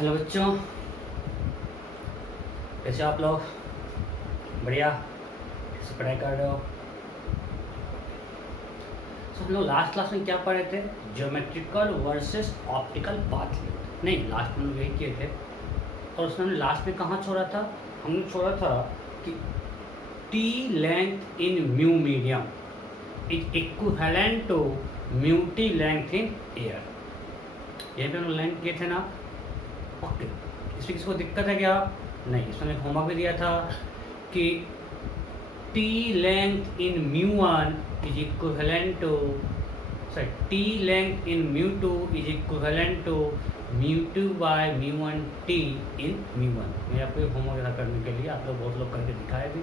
Hello बच्चों, कैसे हो आप लोग? बढ़िया, कैसे पढ़ाई कर रहे हो? हम लोग लास्ट क्लास में क्या पढ़े थे? Geometrical versus optical path length. नहीं, लास्ट में हम लोग यही किए थे। और उसमें हमने लास्ट में कहाँ छोड़ा था? हमने छोड़ा था कि T length in mu medium is equivalent to mu T length in air. यहीं पे हम लोग लेंथ किए थे ना। ओके, इसमें किसी को दिक्कत है क्या? नहीं, इसमें होमवर्क भी दिया था कि T length in mu one is equivalent to T length in mu two is equivalent to mu two by mu one T in mu one. मैं आपको होमवर्क यहाँ करने के लिए आप लोग बहुत लोग करके दिखाए भी,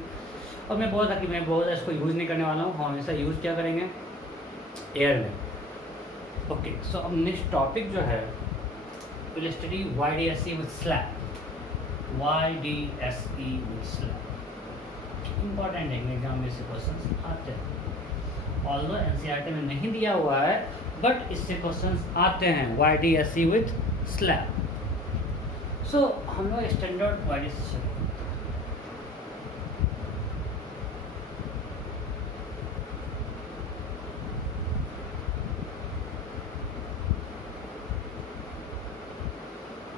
और मैं बोला था कि मैं बहुत इसको यूज़ नहीं करने वाला हूँ। हम हमेशा यूज़ क्या करेंगे? एयर में। ओके, सो अब नेक्स्ट टॉपिक जो है we'll study YDSE with slab. YDSE with slab important है, एग्जाम में से क्वेश्चंस आते हैं। ऑल्दो एनसीईआरटी में नहीं दिया हुआ है, बट इससे क्वेश्चंस आते हैं YDSE with slab. सो हम लोग स्टैंडर्ड YDSE चलेंगे।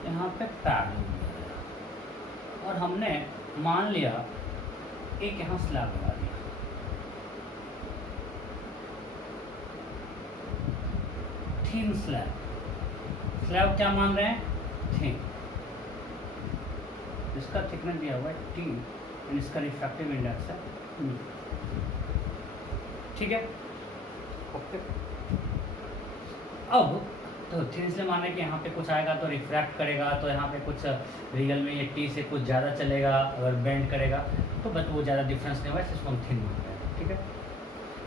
यहाँ पे पैड और हमने मान लिया एक यहाँ स्लैब लगा दिया। Thin slab. स्लैब क्या मान रहे हैं? थिन। इसका थिकनेस दिया हुआ है टी और इसका रिफ्रैक्टिव इंडेक्स है। ठीक है, ओके। अब तो थिन इसलिए माना कि यहाँ पे कुछ आएगा तो रिफ्रैक्ट करेगा, तो यहाँ पे कुछ रियल में ये टी से कुछ ज़्यादा चलेगा, अगर बेंड करेगा तो बट वो ज़्यादा डिफरेंस नहीं होगा, इसको हम थिन मान रहे हैं। ठीक है,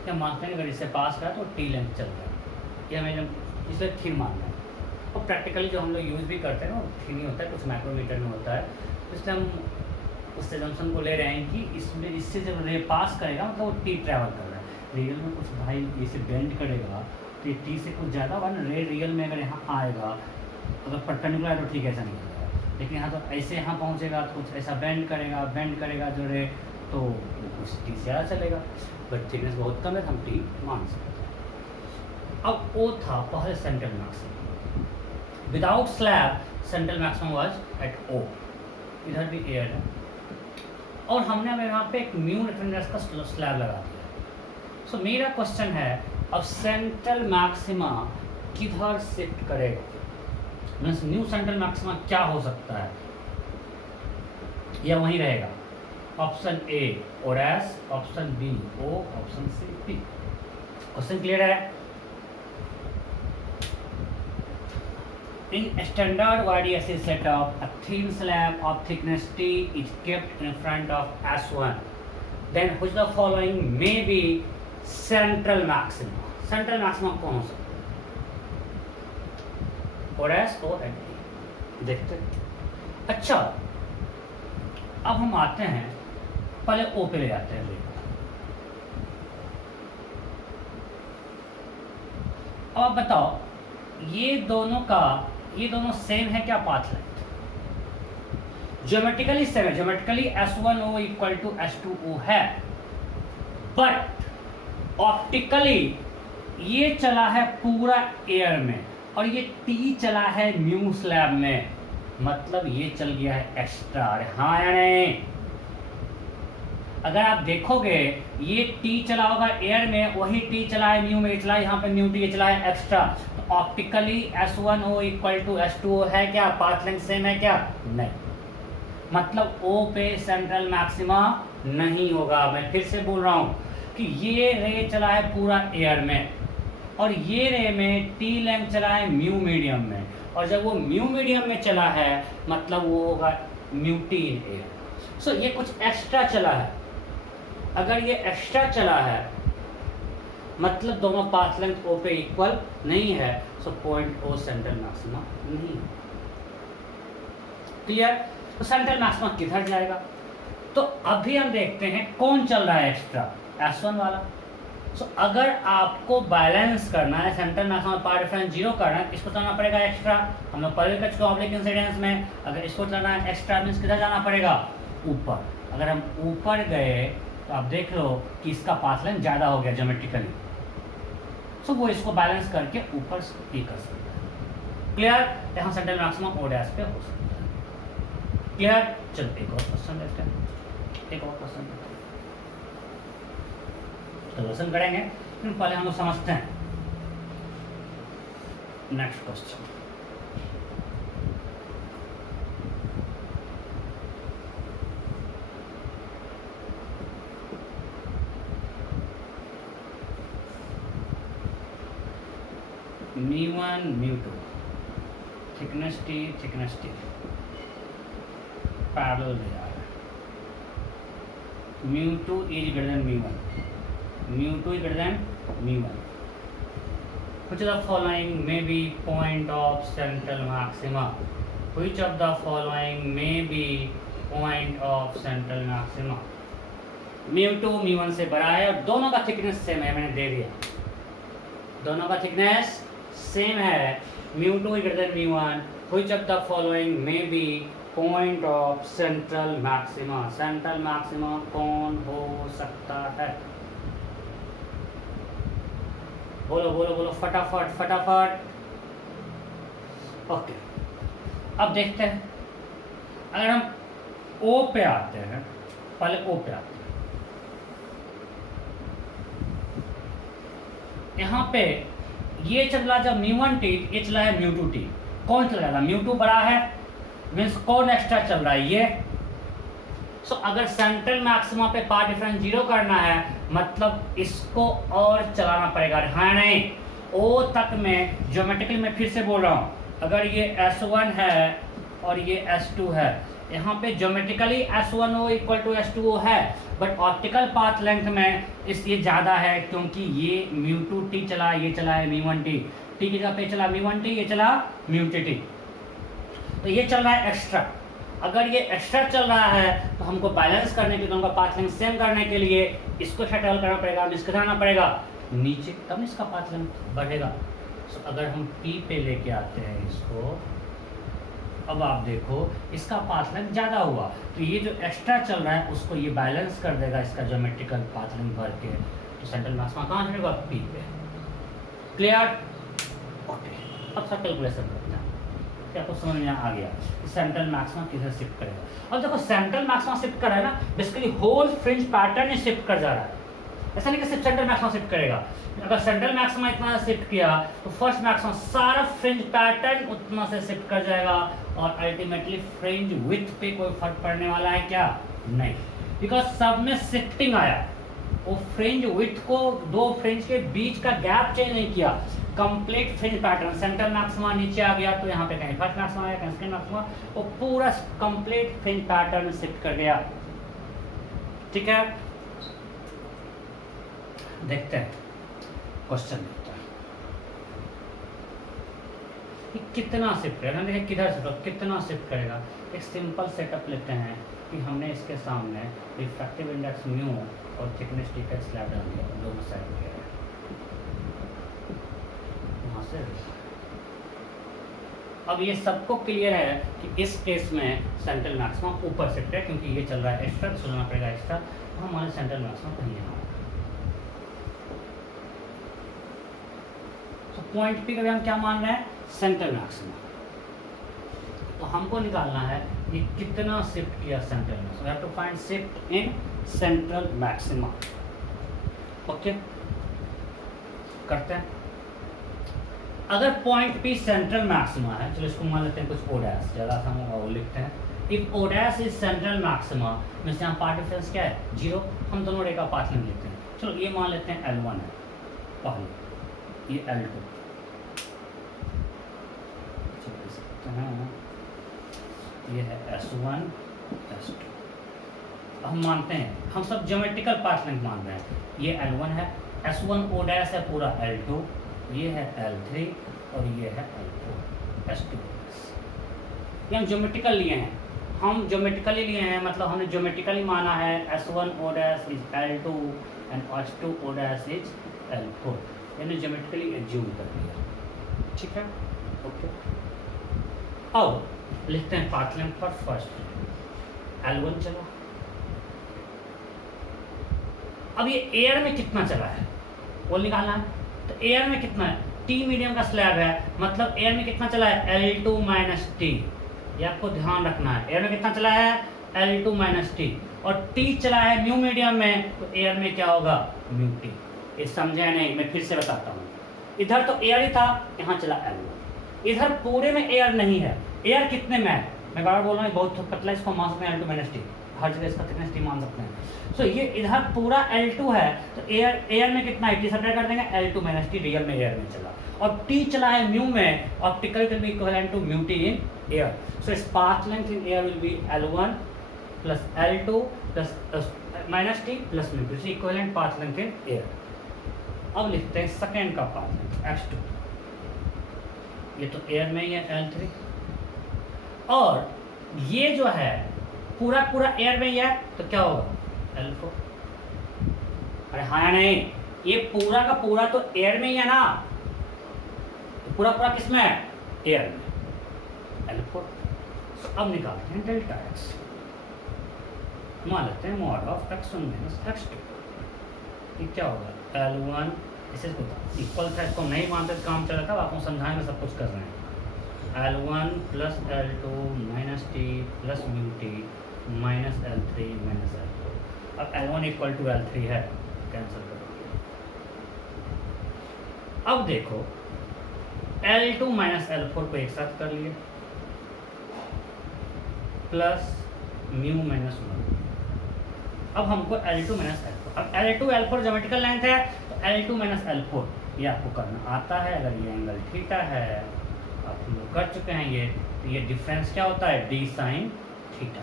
क्या मानते हैं अगर इससे पास करा तो टी लेंथ चल रहा है, ये हमें इसलिए थिन मानना है। और प्रैक्टिकली जो हम लोग यूज़ भी करते हैं वो थिन ही होता है, कुछ माइक्रोमीटर में होता है। इसलिए हम उस एजम्पशन को ले रहे हैं कि इसमें इससे जब रे पास करेगा मतलब वो टी ट्रैवल कर रहा है। रियल में कुछ भाई इसे बेंड करेगा तो ये टी से कुछ ज़्यादा होगा ना। रे रियल में अगर यहाँ आएगा, अगर परपेंडिकुलर है तो ठीक ऐसा नहीं करेगा, लेकिन यहाँ तो ऐसे यहाँ पहुँचेगा तो कुछ ऐसा बेंड करेगा जो रे, तो कुछ टी से ज़्यादा चलेगा, बट थिकनेस बहुत कम है, हम टी मान सकते हैं। अब वो था पहले central maximum. Without slab central maximum was at O. इधर भी एयर है और हमने अब यहाँ पे एक म्यू रेफरेंस का स्लैब लगा दिया। सो मेरा क्वेश्चन है, अब सेंट्रल मैक्सिमा किधर शिफ्ट करेगा? मीन्स न्यू सेंट्रल मैक्सिमा क्या हो सकता है? या वहीं रहेगा? ऑप्शन ए और S, option B O, option C P. Question clear है? In standard YDSE setup, a thin slab of thickness T is kept in front of S1. Then which the following may be central maximum? Central maximum कौन हो सकता है? और S O N T देखते हैं। अच्छा, अब हम आते हैं, पहले ओ पे ले जाते हैं। अब आप बताओ, ये दोनों सेम है क्या? पाथ लेंथ ज्योमेट्रिकली सेम है। Geometrically S1O equal to S2O है, बट ऑप्टिकली ये चला है पूरा एयर में और ये टी चला है म्यू स्लैब में, मतलब ये चल गया है एक्स्ट्रा। हाँ या नहीं? अगर आप देखोगे ये टी चला होगा एयर में, वही टी चला है म्यू में, चला यहाँ पे म्यू टी चला है एक्स्ट्रा। तो optically S1O equal to S2O है क्या? पाथ लेंथ सेम है क्या? नहीं, मतलब O पे सेंट्रल मैक्सिमा नहीं होगा। मैं फिर से बोल रहा हूँ कि ये रे चला है पूरा एयर में और ये रे में टी लेंथ चला है म्यू मीडियम में, और जब वो म्यू मीडियम में चला है मतलब वो होगा म्यू टी इन एयर। सो ये कुछ एक्स्ट्रा चला है। अगर ये एक्स्ट्रा चला है मतलब दोनों पाथ लेंथ ओ पे इक्वल नहीं है, so point O central maxima नहीं है। क्लियर? तो सेंट्रल मैक्सिमा किधर जाएगा? तो अभी हम देखते हैं कौन चल रहा है एक्स्ट्रा। S1 वाला सो अगर आपको बैलेंस करना है, सेंट्रल मैक्सिमम पाथ डिफरेंस 0 करना है, इसको चलाना पड़ेगा एक्स्ट्रा। हम लोग पहले कर चुके ऑब्लिक इंसिडेंस में। अगर इसको चलाना है एक्स्ट्रा मीन्स किधर जाना पड़ेगा? ऊपर। अगर हम ऊपर गए तो आप देख लो कि इसका पाथ लेंथ ज़्यादा हो गया ज्योमेट्रिकली, सो वो इसको बैलेंस करके ऊपर ही कर सकता है। क्लियर? यहाँ सेंट्रल मैक्सिमम ओ डैश पे हो सकता है। क्लियर? चलो एक और क्वेश्चन देखते हैं, एक और क्वेश्चन देखते हैं। सोल्यूशन करेंगे, फिर पहले हम लोग समझते हैं next question. μ1 μ2 thickness T parallel में जा रहा है। μ2 is greater than μ1, μ2 is greater than μ1. Which of the following may be point of central maxima? Which of the following may be point of central maxima? μ2 μ1 से बड़ा है और दोनों का थिकनेस सेम है, मैंने दे दिया। दोनों का थिकनेस सेम है, μ2 is greater than μ1. Which of the following may be point of central maxima? Central maxima कौन हो सकता है? बोलो बोलो बोलो फटाफट फटाफट। ओके, अब देखते हैं। अगर हम ओ पे आते हैं, पहले ओ पे आते हैं। यहाँ पे ये चल रहा जब μ1t, ये चला है μ2t। कौन चल रहा है? μ2 बड़ा है, मीन्स कौन एक्स्ट्रा चल रहा है? ये। सो अगर सेंट्रल मैक्सिमा पे पाथ डिफरेंस 0 करना है, मतलब इसको और चलाना पड़ेगा। हाँ नहीं, ओ तक में ज्योमेट्रिकली मैं फिर से बोल रहा हूँ, अगर ये S1 है और ये S2 है, यहाँ पे geometrically S1O equal to S2O है, बट ऑप्टिकल पाथ लेंथ में ये ज़्यादा है, क्योंकि ये μ2t चला, ये चला है μ1t। टी की जगह पे चला μ1t, ये चला μ2t, तो ये चल रहा है एक्स्ट्रा। अगर ये एक्स्ट्रा चल रहा है तो हमको बैलेंस करने के लिए, उनका पाथ लेंथ सेम करने के लिए इसको शटल करना पड़ेगा, इसको जाना पड़ेगा नीचे, तब इसका पाथ लेंथ बढ़ेगा। तो अगर हम P पे लेके आते हैं इसको, अब आप देखो इसका पाथ लेंथ ज़्यादा हुआ, तो ये जो एक्स्ट्रा चल रहा है उसको ये बैलेंस कर देगा, इसका ज्योमेट्रिकल पाथ लेंथ भर के। तो सेंट्रल मैक्सिमा कहाँ रहेगा? P पे। क्लियर? ओके, अब सब कैलकुलेशन करते हैं। क्या कुछ समझ में आ गया? सेंट्रल मैक्सिमा किधर शिफ्ट करेगा? अब देखो सेंट्रल मैक्सिमा शिफ्ट कर रहा है ना, बेसिकली होल फ्रिंज पैटर्न ही शिफ्ट कर जा रहा है। ऐसा नहीं कि सिर्फ सेंट्रल मैक्सिमा शिफ्ट करेगा। अगर सेंट्रल मैक्सिमा इतना शिफ्ट किया तो फर्स्ट मैक्सिमा सारा फ्रिंज पैटर्न उतना से शिफ्ट कर जाएगा, और अल्टीमेटली फ्रिंज विड्थ पे कोई फर्क पड़ने वाला है क्या? नहीं, बिकॉज सब में शिफ्टिंग आया। वो फ्रिंज विड्थ को, दो फ्रिंज के बीच का गैप चेंज नहीं किया, complete fringe pattern. Central maxima नीचे आ गया तो यहाँ पे कहीं फर्स्ट मैक्सिमा आया, कहीं सेकंड मैक्सिमा, वो पूरा कंप्लीट फ्रिंज पैटर्न शिफ्ट कर गया। ठीक है, देखते हैं क्वेश्चन, देखते हैं कि कितना शिफ्ट करेगा। देखिए किधर शिफ्ट, कितना शिफ्ट करेगा। एक सिंपल सेटअप लेते हैं कि हमने इसके सामने रिफ्रैक्टिव इंडेक्स म्यू और थिकनेस टी का स्लैब डाल दिया, दोनों साइड में वहाँ से। अब ये सबको क्लियर है कि इस केस में सेंट्रल मैक्सिमा ऊपर शिफ्ट है, क्योंकि ये चल रहा है एक्स्ट्रा, तो चलना पड़ेगा एक्स्ट्रा। तो हमारे सेंट्रल मैक्सिमा कहीं यहाँ। तो पॉइंट पी का भी हम क्या मान रहे हैं? Central maxima. तो हमको निकालना है ये कितना शिफ्ट किया central maxima. We have to find shift in central maxima. Okay, करते हैं। अगर पॉइंट पी सेंट्रल मैक्सिमा है, चलो इसको मान लेते हैं कुछ ओ डैश, ज़्यादा आसान होगा वो लिखते हैं। If O dash is central maxima, means यहाँ पाथ डिफरेंस क्या है? 0। हम दोनों रे का पाथ लेंथ लेते हैं। चलो ये मान लेते हैं L1 है पहले, ये L2 हैं, ये है S1 S2। हम मानते हैं, हम सब ज्योमेट्रिकल पाथ लेंथ मान रहे हैं। ये L1 है, S1 O डैश है पूरा L2, ये है L3 और ये है L4 S2। ये हम ज्योमेट्रिकल लिए हैं। हम ज्योमेट्रिकली लिए हैं, मतलब हमने ज्योमेट्रिकली माना है S1 O dash is L2 and S2 O dash is L4, यानी ज्योमेट्रिकली एज्यूम कर लिया, ठीक है, ओके। अब लिखते हैं पाथ लेंथ पर। फर्स्ट L1 चला, अब ये एयर में कितना चला है वो निकालना है। तो एयर में कितना है, टी मीडियम का स्लैब है, मतलब एयर में कितना चला है L2 माइनस टी, ये आपको ध्यान रखना है। एयर में कितना चला है L2 माइनस टी, और टी चला है म्यू मीडियम में, तो एयर में क्या होगा म्यू टी। ये समझे नहीं, मैं फिर से बताता हूँ। इधर तो एयर ही था, यहाँ चला L1, इधर पूरे में एयर नहीं है। एयर कितने में है, मैं बार बोल रहा हूँ बहुत पतला, इसको मान सकते हैं L2 माइनस टी, हर जगह इसका थिकनेस टी मान सकते हैं। सो ये इधर पूरा L2 है, तो एयर में कितना है, टी सब्ट्रैक्ट कर देंगे, L2 माइनस टी रियल में एयर में चला, और टी चला है म्यू में, optical will be equivalent to mu T in air. So इस path length in air will be L1 plus L2 plus minus T plus mu T, equivalent path length in air. अब लिखते हैं second का path length X2, ये तो air में ही है L3, और ये जो है पूरा पूरा एयर में ही है, तो क्या होगा L4। अरे हाँ या नहीं, ये पूरा का पूरा तो एयर में ही है ना, तो पूरा पूरा किस में है एयर में, L4। तो अब निकालते हैं डेल्टा x, मान लेते हैं mod of x1 minus x2, ये क्या होगा L1, इसे इक्वल था, इसको नहीं मानते तो काम चल रहा था, आपको समझाएंगे, सब कुछ कर रहे हैं। L1 plus L2 minus T plus mu t minus L3 minus L4। अब L1 इक्वल टू L3 है, कैंसिल करो। अब देखो L2 माइनस L4 को एक साथ कर लिए, प्लस म्यू माइनस 1। अब हमको L2 माइनस L4, अब L2 L4 ज्योमेट्रिकल लेंथ है, तो L2 माइनस L4 ये आपको करना आता है। अगर ये एंगल थीटा है, आप लोग कर चुके हैं ये, तो ये डिफरेंस क्या होता है डी साइन थीटा,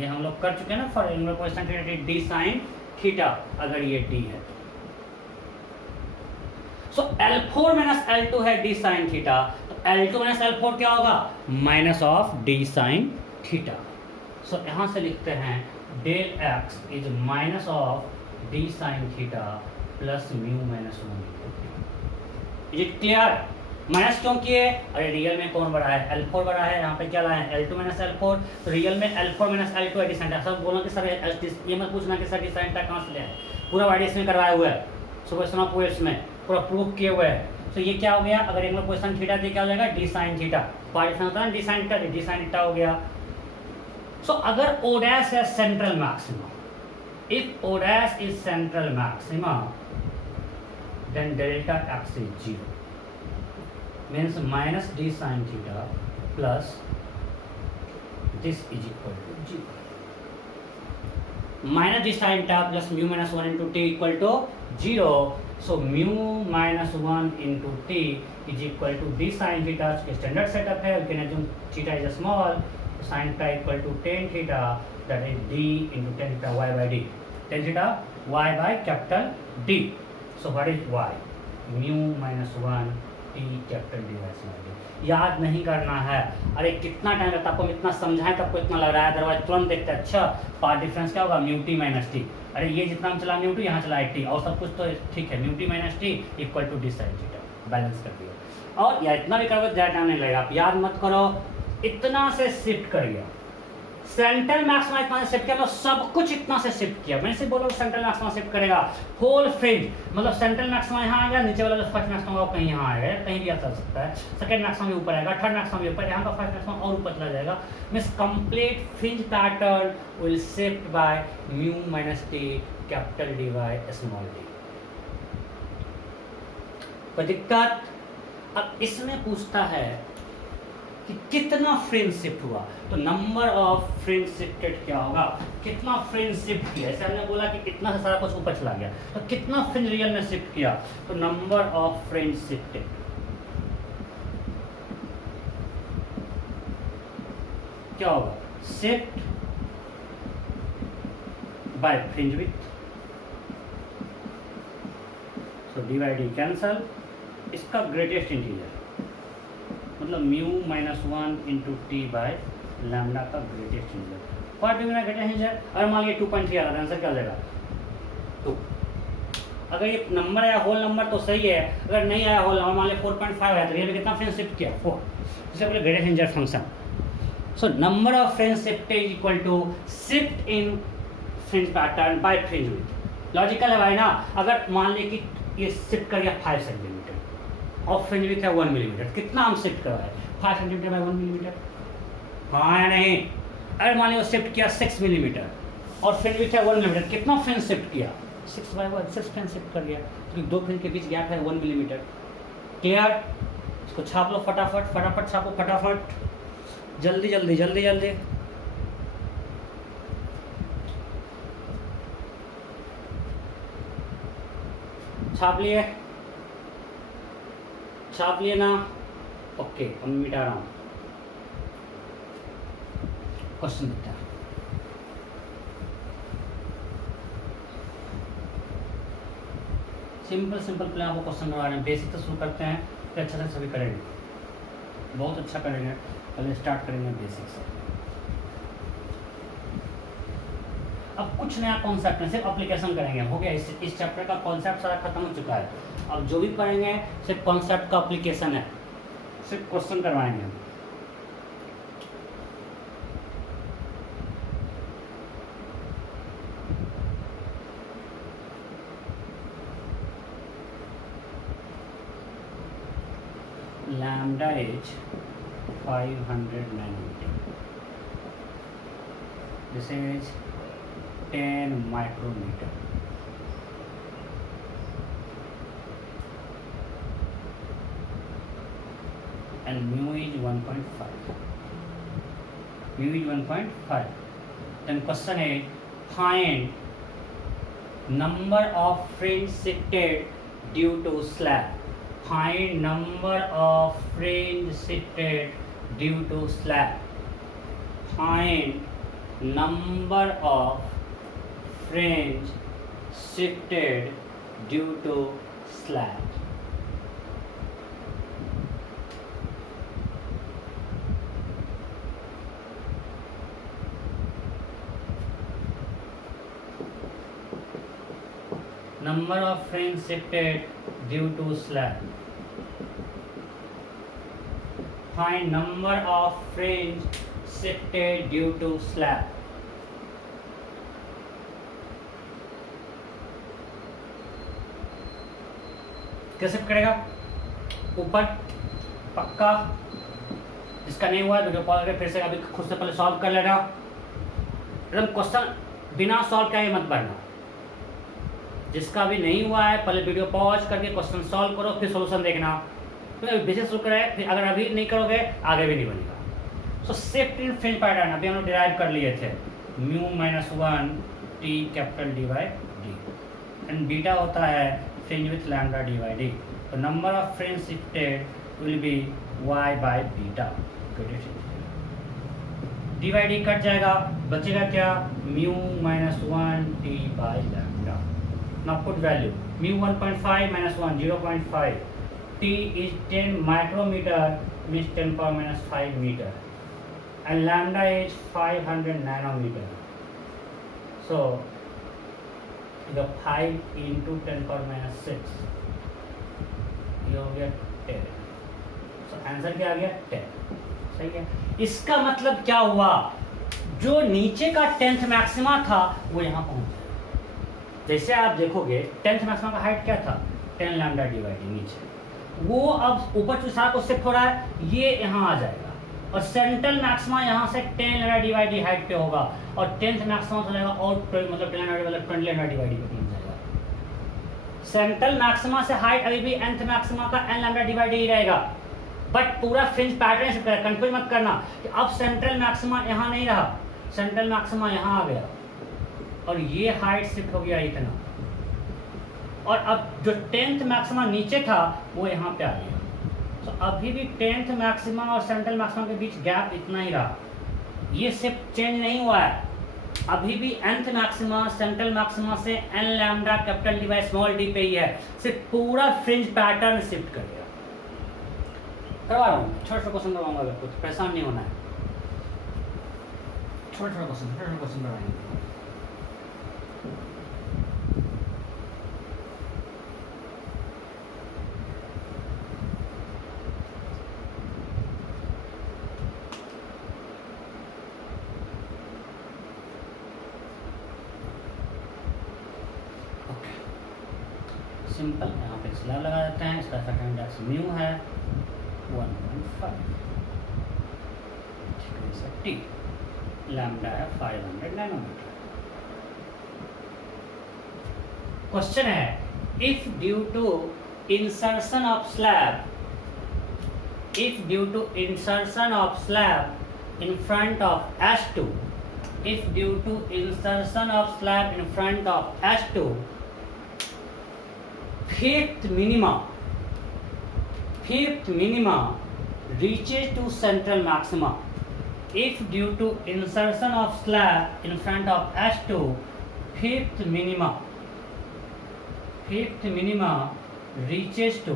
ये हम लोग कर चुके हैं ना for angular position theta, d sine theta, अगर ये डी है तो। सो L4 माइनस L2 है डी साइन थीटा, तो L2 माइनस L4 क्या होगा minus of D sine theta. So यहां से लिखते हैं del X is minus of D sine theta plus mu minus 1। Is it clear? Minus क्यों किए? अरे रियल में कौन बड़ा है, L4 बड़ा है, यहाँ पे क्या लाए हैं L2 माइनस L4, तो रियल में L4 माइनस L2 है डिसेंट। सब बोलो कि सर ये मत पूछना कि सर डिसेंट कहाँ से ले आए, पूरा वाइडिस में करवाया हुआ है, सुबह ऑफ वेव्स में पूरा प्रूफ किए हुए हैं। तो ये क्या हो गया, अगर एक क्वेश्चन थीटा दे क्या हो जाएगा डी साइन थीटा, पार्टीशन होता है d sine theta, d sine theta हो गया। सो अगर O डैश है central maxima, if O dash is central maxima then delta x is 0, means minus d sin theta plus this is equal to 0. Minus d sin theta plus mu minus 1 into t equal to 0. So mu minus 1 into t is equal to d sin theta. Standard setup है, you can assume theta is small. Sin theta equal to tan theta, that is d into tan theta y by d. Tan theta y by capital D. So what is y? Mu minus 1 T capital D by small d. याद नहीं करना है, अरे कितना time लगता है आपको, इतना समझाएं तब को इतना लग रहा है, अदरवाइज तुरंत देखते हैं अच्छा पार्ट डिफरेंस क्या होगा म्यू टी माइनस टी। अरे ये जितना हम चला म्यू टी, यहाँ चला टी, और सब कुछ तो ठीक है, mu t minus t equal to d sine theta, balance कर दिया। और या इतना भी करोगे ज़्यादा टाइम नहीं लगेगा, आप याद मत करो, इतना से शिफ्ट करिए, सेंट्रल मैक्सिमा इतना से शिफ्ट किया, मतलब सब कुछ इतना से शिफ्ट किया। मैंने सिर्फ बोला सेंट्रल मैक्सिमा शिफ्ट करेगा, होल फ्रिंज, मतलब सेंट्रल मैक्सिमा यहाँ आएगा, नीचे वाला जो फर्स्ट मैक्सिमा वो कहीं यहाँ आएगा, कहीं भी चल सकता है, सेकंड मैक्सिमा भी ऊपर आएगा, थर्ड मैक्सिमा भी ऊपर, यहाँ का फर्स्ट मैक्सिमा और ऊपर चला जाएगा। Means complete fringe pattern will shift by mu minus t capital D by small d. कोई दिक्कत? अब इसमें पूछता है कि कितना फ्रिंज शिफ्ट हुआ, तो नंबर ऑफ फ्रिंज शिफ्टेड क्या होगा, कितना फ्रिंज शिफ्ट किया। जैसे हमने बोला कि इतना से सारा कुछ ऊपर चला गया, तो कितना फ्रिंज रियल में शिफ्ट किया, तो नंबर ऑफ फ्रिंज शिफ्टेड क्या होगा, शिफ्ट बाय फ्रिंज विड्थ, तो डी बाई डी कैंसल, इसका ग्रेटेस्ट इंटीजर मतलब mu minus 1 into T by lambda का greatest integer. What do mean by greatest integer? अगर मान लीजिए 2.3 आ रहा है, आंसर क्या हो जाएगा 2। अगर ये नंबर आया होल नंबर तो सही है, अगर नहीं आया होल नंबर मान लीजिए 4.5 है तो ये कितना फ्रेंड शिफ्ट किया 4। इससे पहले greatest integer function. So number of fringe shifted equal to shift in fringe pattern by fringe width. Logical है भाई ना। अगर मान लीजिए कि ये शिफ्ट कर गया 5 सेंटीमीटर और फ्रिंज विड्थ है 1 मिलीमीटर, कितना हम शिफ्ट करवाए 5 सेंटीमीटर बाय 1 मिलीमीटर, हाँ या नहीं? अगर मान लीजिए शिफ्ट किया 6 मिलीमीटर और फ्रिंज विड्थ है 1 मिलीमीटर, कितना फ्रिंज शिफ्ट किया 6 बाय 1, 6 फ्रिंज शिफ्ट कर दिया, क्योंकि दो फ्रिंज के बीच गैप है 1 मिलीमीटर। क्लियर? इसको छाप लो फटाफट, फटाफट छापो, फटाफट, जल्दी जल्दी जल्दी जल्दी। छाप लिए? छाप लिए ना? ओके, अब मिटा रहा हूँ। क्वेश्चन देखते हैं। सिंपल सिंपल पहले आपको क्वेश्चन करवा रहे हैं, बेसिक से शुरू करते हैं, फिर अच्छा से सभी करेंगे, बहुत अच्छा करेंगे। पहले स्टार्ट करेंगे बेसिक से। अब कुछ नया कॉन्सेप्ट है, सिर्फ एप्लीकेशन करेंगे, हो गया। इस चैप्टर का कॉन्सेप्ट सारा खत्म हो चुका है। अब जो भी पढ़ेंगे सिर्फ कॉन्सेप्ट का एप्लीकेशन है, सिर्फ क्वेश्चन करवाएंगे। Lambda is 500 nanometer. This is 10 micrometer. And mu is 1.5. Mu is 1.5. Then question is find number of fringe shifted due to slab. Find number of fringe shifted due to slab. Find number of fringe shifted due to slab. Number of fringe shifted due to slab. Find number of fringe shifted due to slab. कैसे करेगा? ऊपर पक्का। जिसका नहीं हुआ video pause करके फिर से अभी खुद से पहले सॉल्व कर लेना। एकदम क्वेश्चन बिना सॉल्व किए मत पढ़ना। जिसका भी नहीं हुआ है पहले वीडियो पॉज करके क्वेश्चन सॉल्व करो, फिर सॉल्यूशन देखना। तो बेसिक शुरू करें, फिर अगर अभी नहीं करोगे आगे भी नहीं बनेगा। So shift in fringe pattern अभी हम लोग डिराइव कर लिए थे, mu minus 1 T capital D by D, and beta होता है fringe with lambda D by D. तो number of fringe shifted will be Y by beta. D by D cut जाएगा, बचेगा क्या? Mu minus 1 T by lambda. Now put value mu 1.5 minus 1 0.5, t is 10 micrometer means 10 power minus 5 meter, and lambda is 500 nanometer. So the 5 into 10 power minus 6 ये हो गया 10। So answer क्या आ गया 10। सही है। इसका मतलब क्या हुआ? जो नीचे का 10th मैक्सिमा था वो यहाँ पहुँच गया। जैसे आप देखोगे 10th मैक्सिमा का हाइट क्या था 10 लैम्डा डी बाई डी नीचे, वो अब ऊपर जो सारा को शिफ्ट हो रहा है ये यहाँ आ जाएगा, और सेंट्रल मैक्सिमा यहाँ से 10 lambda D by D height पे होगा, और 10th मैक्सिमा चला जाएगा और मतलब 10 लैम्डा मतलब 20 लैम्डा डी बाई डी पे पहुँच जाएगा। सेंट्रल मैक्सिमा से हाइट अभी भी nth मैक्सिमा का n lambda D by D ही रहेगा, बट पूरा फ्रिंज पैटर्न शिफ्ट करेगा। कंफ्यूज मत करना कि अब सेंट्रल मैक्सिमा यहाँ नहीं रहा, सेंट्रल मैक्सिमा यहाँ आ गया और ये हाइट शिफ्ट हो गया इतना, और अब जो 10th मैक्सिमा नीचे था वो यहाँ पे आ गया। तो अभी भी 10th मैक्सिमा और सेंट्रल मैक्सिमा के बीच गैप इतना ही रहा, ये शिफ्ट चेंज नहीं हुआ है। अभी भी nth मैक्सिमा सेंट्रल मैक्सिमा से n lambda capital D by small D पे ही है, सिर्फ पूरा फ्रिंज पैटर्न शिफ्ट कर गया। करवा रहा हूँ, छोटा सा क्वेश्चन करवाऊंगा, अगर कुछ परेशान नहीं होना है। छोटा छोटा क्वेश्चन बनाएंगे। सिंपल, यहाँ पे स्लैब लगा देते हैं। इसका सेकंड इंडेक्स म्यू है 1.5, टी लैम्डा है 500 नैनोमीटर। क्वेश्चन है, if due to insertion of slab in front of S2, if due to insertion of slab in front of S2, fifth minima reaches to central maxima. If due to insertion of slab in front of S2, fifth minima reaches to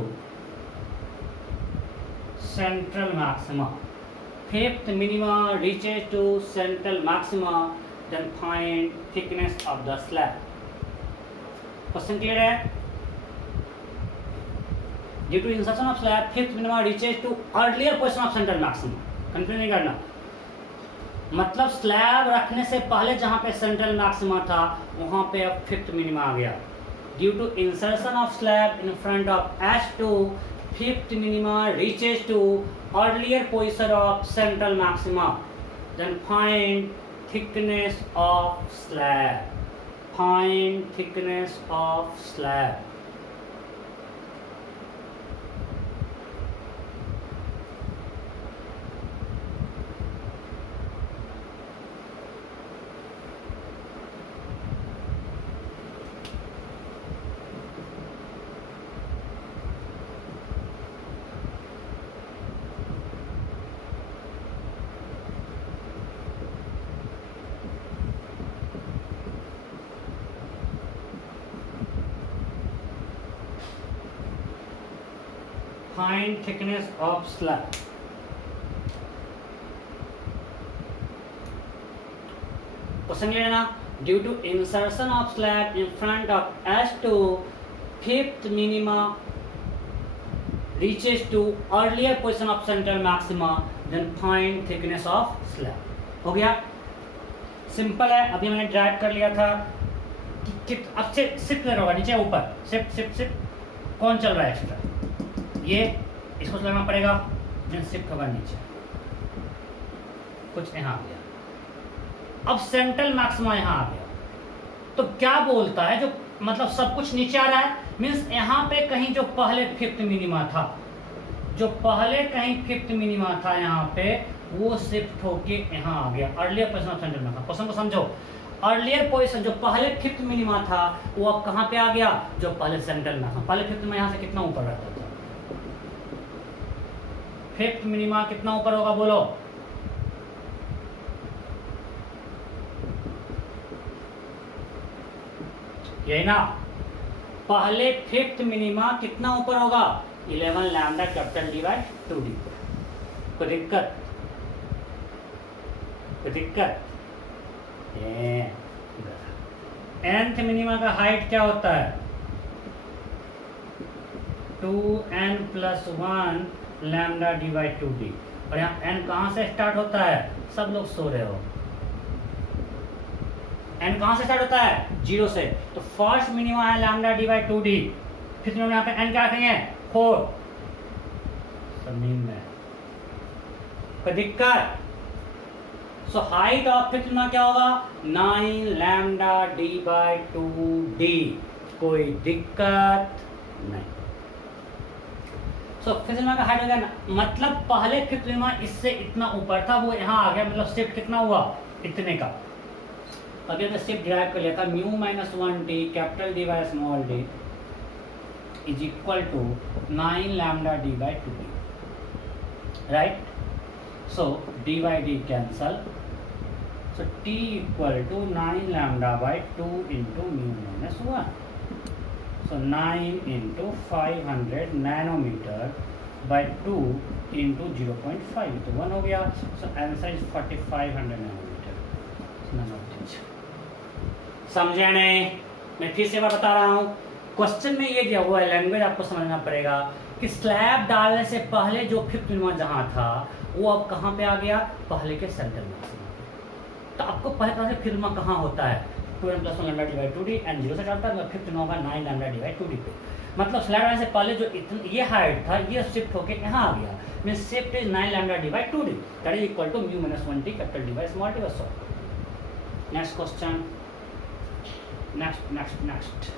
central maxima. Fifth minima reaches to central maxima, then find thickness of the slab. Question clear है? Due to insertion of slab, fifth minima reaches to earlier position of central maxima. Confuse नहीं करना, मतलब slab रखने से पहले जहाँ पे central maxima था वहाँ पे अब फिफ्थ मिनिमा आ गया। Due to insertion of slab in front of S2, fifth minima reaches to earlier position of central maxima, then find thickness of slab. Find thickness of slab. Question ये है ना, due to insertion of slab in front of S2, fifth minima reaches to earlier position of central maxima, then find thickness of slab. हो गया, simple है। अभी मैंने drive कर लिया था कि अब से शिफ्ट कर होगा नीचे ऊपर, शिफ्ट कौन चल रहा है एक्स्ट्रा, ये इसको चलाना पड़ेगा, देन शिफ्ट होगा नीचे, कुछ यहाँ आ गया। अब सेंट्रल मैक्सिमा यहाँ आ गया, तो क्या बोलता है, जो मतलब सब कुछ नीचे आ रहा है, मीन्स यहाँ पे कहीं जो पहले फिफ्थ मिनिमा था, यहाँ पे वो शिफ्ट होके यहाँ आ गया, earlier position of central maxima. Question को समझो, अर्लियर पोजीशन जो पहले फिफ्थ मिनिमा था वो अब कहाँ पे आ गया, जो पहले सेंट्रल मैक्सिमा। पहले फिफ्थ में यहाँ से कितना ऊपर रहता था, फिफ्थ मिनिमा कितना ऊपर होगा बोलो, यही ना, पहले फिफ्थ मिनिमा कितना ऊपर होगा, 11 lambda capital D by 2d। कोई दिक्कत nth मिनिमा का हाइट क्या होता है, 2n + 1 lambda D by 2d। और यहाँ n कहाँ से स्टार्ट होता है, सब लोग सो रहे हो, n कहाँ से स्टार्ट होता है, 0 से। तो फर्स्ट मिनिमा है lambda D by 2d, fifth minima यहाँ पे n क्या रखेंगे, 4। सब नींद में, कोई दिक्कत। So height of fifth minima क्या होगा, 9 लैम्डा डी बाई 2d। कोई दिक्कत नहीं। सो फिफ्थ मिनिमा का हाइट हो गया, मतलब पहले फिफ्थ मिनिमा इससे इतना ऊपर था, वो यहाँ आ गया, मतलब शिफ्ट कितना हुआ, इतने का। अभी हमने शिफ्ट डिराइव कर लिया था, mu minus 1d capital D by small d is equal to 9 lambda D by 2d, right. So d by D cancel, so t equal to 9 lambda by 2 into mu minus 1। So 9 into 500 nanometre by 2 into 0.5, तो 1 हो गया। So answer is 4500 nanometre. none of these। समझे नहीं? मैं फिर से एक बार बता रहा हूँ, क्वेश्चन में ये दिया हुआ है, लैंग्वेज आपको समझना पड़ेगा कि स्लैब डालने से पहले जो फिफ्थ मिनिमा जहाँ था वो अब कहाँ पे आ गया, पहले के सेंटर मैक्सिमा। तो आपको पहले पता है फिफ्थ मिनिमा कहाँ होता है, 2n + 1 lambda divide 2d and 0 से चलता है, फिफ्थ मिनिमा होगा 9 लैम्डा डिवाइड 2d पे। मतलब स्लैब डालने से पहले जो ये हाइट था ये शिफ्ट होके यहाँ आ गया, means shift is 9 lambda divide 2d, that is equal to mu - 1t capital D by small t बस सॉल्व। नेक्स्ट क्वेश्चन, नेक्स्ट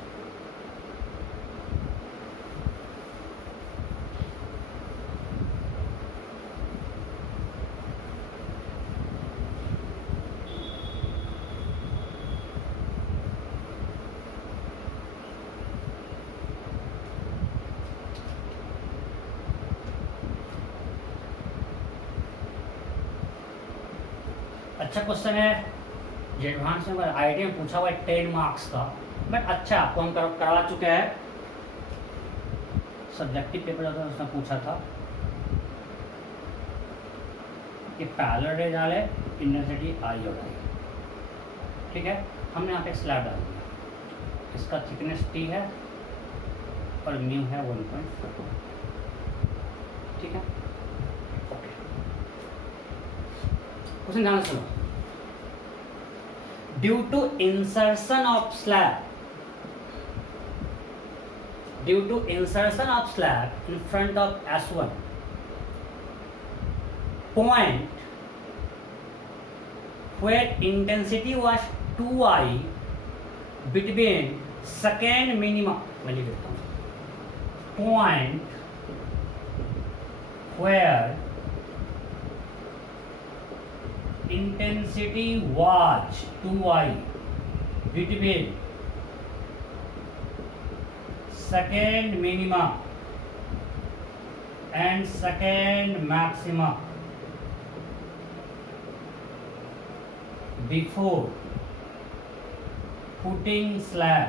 अच्छा क्वेश्चन है, जो एडवांस में आईटी में पूछा हुआ है 10 मार्क्स का, बट अच्छा आपको हम करवा चुके हैं, सब्जेक्टिव पेपर होता है उसने पूछा था कि पैरेलल रे डाले इंटेंसिटी आई और आई, ठीक है। हमने यहाँ पे स्लैब डाल दिया, इसका थिकनेस t है और म्यू है 1.4, ठीक है। क्वेश्चन ध्यान सुनो, due to insertion of slab in front of S1 point where intensity was 2I between second minima, मैं लिख देता हूँ, point where intensity was 2I between second minima and second maxima before putting slab,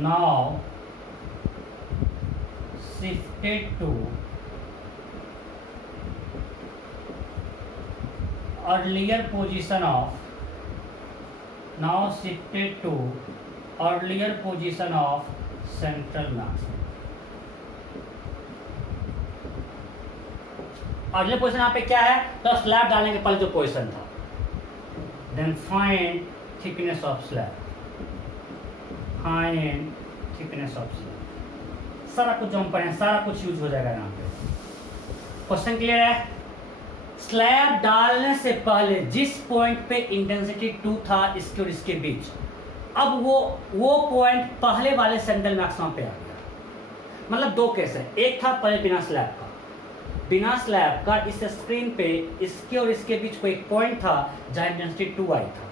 now shifted to earlier position of central maximum। अगले position यहाँ पे क्या है, तो स्लैब डालने के पहले जो पोजीशन था, then find thickness of slab, सारा कुछ जो हम पढ़े सारा कुछ यूज हो जाएगा यहाँ पे। क्वेश्चन क्लियर है? स्लैब डालने से पहले जिस पॉइंट पे इंटेंसिटी 2 था इसके और इसके बीच, अब वो पॉइंट पहले वाले सेंट्रल मैक्सिमम पे आ गया। मतलब दो केस है, एक था पहले बिना स्लैब का इस स्क्रीन पे इसके और इसके बीच कोई एक पॉइंट था जहां इंटेंसिटी 2 आई था,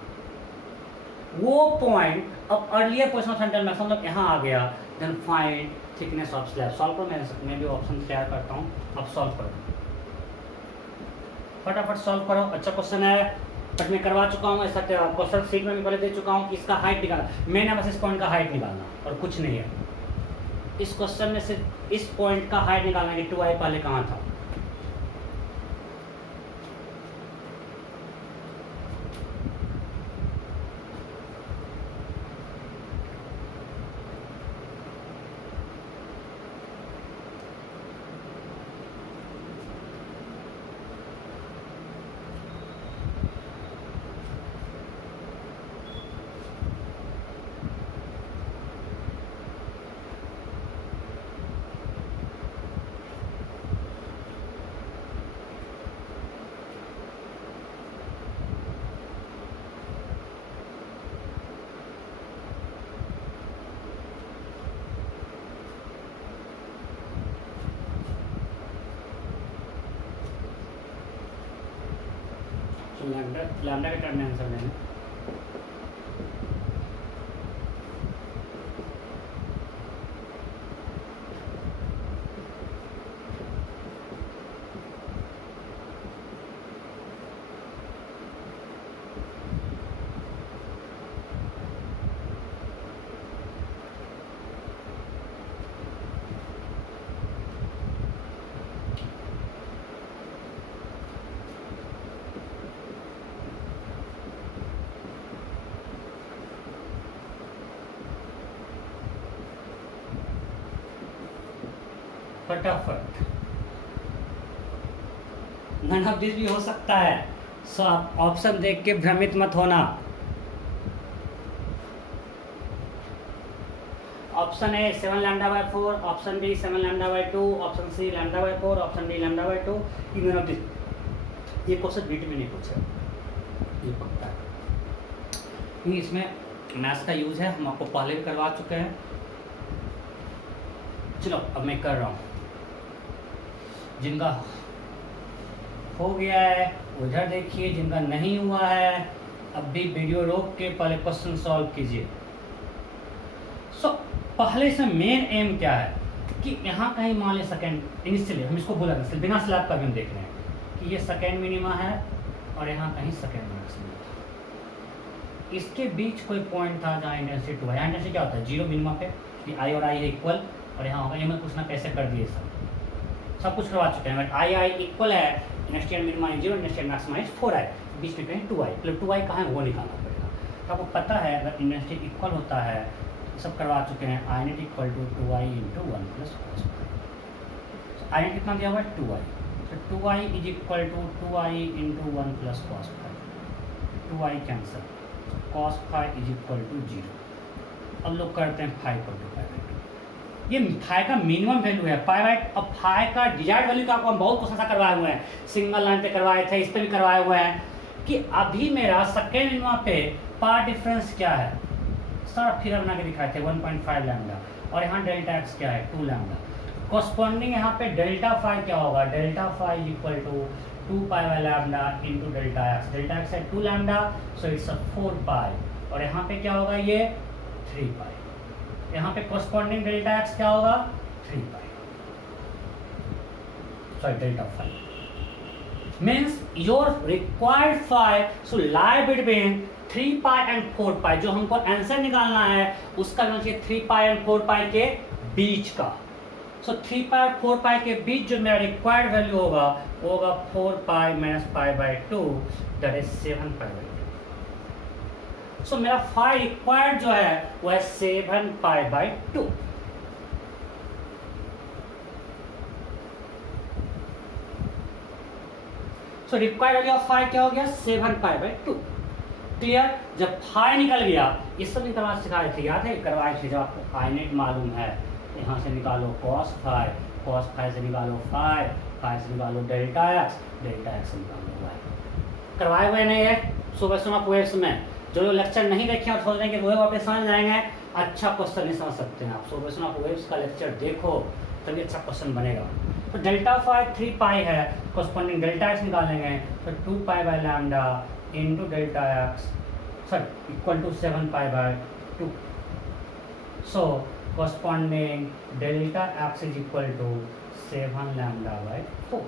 वो पॉइंट अब earlier position of central maximum मतलब यहाँ आ गया। Then find thickness of slab. Solve करो, मैं भी ऑप्शन तैयार करता हूँ, अब सॉल्व करो, फटाफट सॉल्व करो। अच्छा क्वेश्चन है, बट मैं करवा चुका हूँ ऐसा, क्वेश्चन सीट में भी पहले दे चुका हूँ कि इसका हाइट निकालना, मैंने बस इस पॉइंट का हाइट निकालना और कुछ नहीं है। इस क्वेश्चन में सिर्फ इस पॉइंट का हाइट निकालना कि 2i पहले कहाँ था। लैम्डा के टर्म में आंसर लेना। फटाफट। नन ऑफ दिस भी हो सकता है। सो आप ऑप्शन देख के भ्रमित मत होना। Option A 7 λ/4, option B 7 λ/2, option C λ/4, option D λ/2। None of this. ये क्वेश्चन बीट में नहीं पूछा, ये पक्का है। इसमें मैथ्स का यूज है, हम आपको पहले भी करवा चुके हैं। चलो अब मैं कर रहा हूँ। जिनका हो गया है उधर देखिए, जिनका नहीं हुआ है अब भी वीडियो रोक के पहले क्वेश्चन सॉल्व कीजिए। सो पहले से मेन एम क्या है कि यहाँ कहीं मान लें सेकेंड इनिशियली हम इसको बोला था, बिना स्लैब का भी हम देख रहे हैं कि ये सेकेंड मिनिमा है और यहाँ कहीं सेकेंड मैक्सिमम था। इसके बीच कोई पॉइंट था जहाँ इंटेंसिटी 2 है। यहाँ इंटेंसिटी क्या होता है, जीरो मिनिमा पे कि आई और आई है इक्वल, और यहाँ होगा ये मैं कुछ ना कैसे कर दिए सब कुछ करवा चुके हैं। बट आई इक्वल है, industrial minima is 0, industrial maxima is 4i, बीच में कहीं 2i, मतलब 2i कहाँ है वो निकालना पड़ेगा। तो आपको पता है अगर इंडस्ट्री इक्वल होता है, सब करवा चुके हैं, I net equal to 2i into 1 plus cos phi। I net कितना दिया हुआ है 2i, तो 2i is equal to 2i into 1 plus cos phi, 2i cancel, cos phi is equal to 0। अब लोग करते हैं फाई इक्वल टू पाई। ये फाई का मिनिमम वैल्यू है पाई बाई। अब फाई का डिजायर्ड वैल्यू का आपको हम बहुत क्वेश्चन करवाए हुए हैं, सिंगल लाइन पे करवाए थे, इस पे भी करवाए हुए हैं कि अभी मेरा सेकेंड मिनिमा पे पार डिफरेंस क्या है, सारा फिगर बना के दिखाए थे 1.5 लैम्डा, और यहाँ डेल्टा एक्स क्या है 2 लैम्डा। कॉरस्पॉन्डिंग यहाँ पे डेल्टा फाई क्या होगा, delta phi equal to 2 pi by lambda into delta x है 2 लैम्डा, सो इट्स 4 पाई, और यहाँ पे क्या होगा ये 3 पाई। यहाँ पे कॉरस्पॉन्डिंग डेल्टा एक्स क्या होगा 3 pi, sorry delta phi means your required phi so lie between 3 pi and 4 pi. जो हमको आंसर निकालना है उसका होना चाहिए 3 पाई एंड 4 पाई के बीच का। सो 3 पाई और 4 पाई के बीच जो मेरा रिक्वायर्ड वैल्यू होगा वो होगा 4 pi minus pi by 2, that is 7 pi by 2। So मेरा फाई रिक्वायर्ड जो है वो है 7 pi by 2। So required value of phi क्या हो गया 7 पाई बाई 2। क्लियर। जब फाई निकल गया, इस सब निकलना सिखाए थे, याद है करवाए थे। जब आपको आई नेट मालूम है, यहाँ से निकालो cos फाई, cos फाई से निकालो फाई, फाई से निकालो डेल्टा एक्स से निकालो वाई। करवाए हुए नहीं है सुबह सुना वेव्स में। जो लेक्चर नहीं देखे और सोच रहे हैं कि वेव वापस समझ जाएंगे, अच्छा क्वेश्चन नहीं समझ सकते हैं आप। सुबह सुना वेव्स का लेक्चर देखो तभी अच्छा क्वेश्चन बनेगा। तो डेल्टा फाई 3 पाई है, कॉरस्पॉन्डिंग डेल्टा एक्स निकालेंगे तो 2 pi by lambda into delta X sorry equal to 7 pi by 2। So corresponding delta x is equal to 7 lambda by 4।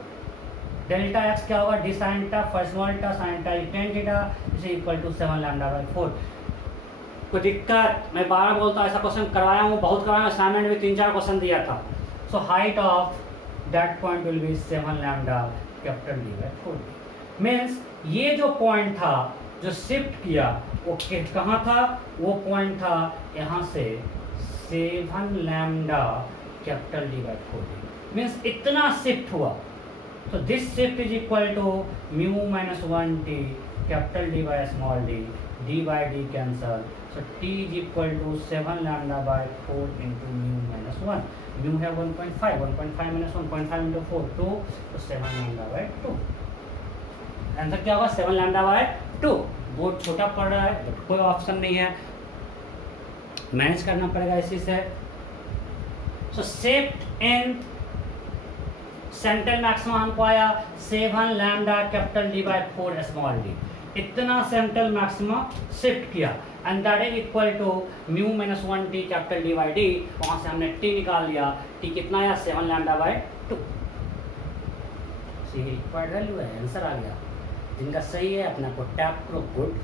Delta X क्या होगा डी साइन थीटा फर्स्ट मोल्टा sine theta tan theta is equal to 7 lambda by 4। कोई दिक्कत, मैं बार बोलता हूँ ऐसा question करवाया हूँ, बहुत करवाया हूँ, असाइनमेंट में 3-4 क्वेश्चन दिया था। So height of that point will be 7 lambda capital D by 4। Means ये जो पॉइंट था जो शिफ्ट किया वो कहाँ था, वो पॉइंट था यहाँ से 7 lambda capital D by 4। Means इतना शिफ्ट हुआ। तो this shift is equal to mu minus 1t capital D by small d by D cancel. So t is equal to 7 lambda by 4 into mu minus 1। Mu है 1.5 minus 1.5 into 4 2, तो 7 lambda by 2। Answer क्या होगा 7 lambda by 2। बहुत छोटा पड़ रहा है but कोई ऑप्शन नहीं है, मैनेज करना पड़ेगा इसी से। So shift in central maxima हमको आया 7 lambda capital D by 4 small d. इतना सेंट्रल मैक्सिमा शिफ्ट किया and that is equal to mu minus 1t capital D by d. वहाँ से हमने t निकाल लिया, t कितना आया 7 लैम्डा बाई 2। सही रिक्वायर्ड वैल्यू है, आंसर आ गया। जिनका सही है अपना को टैप करो, गुड।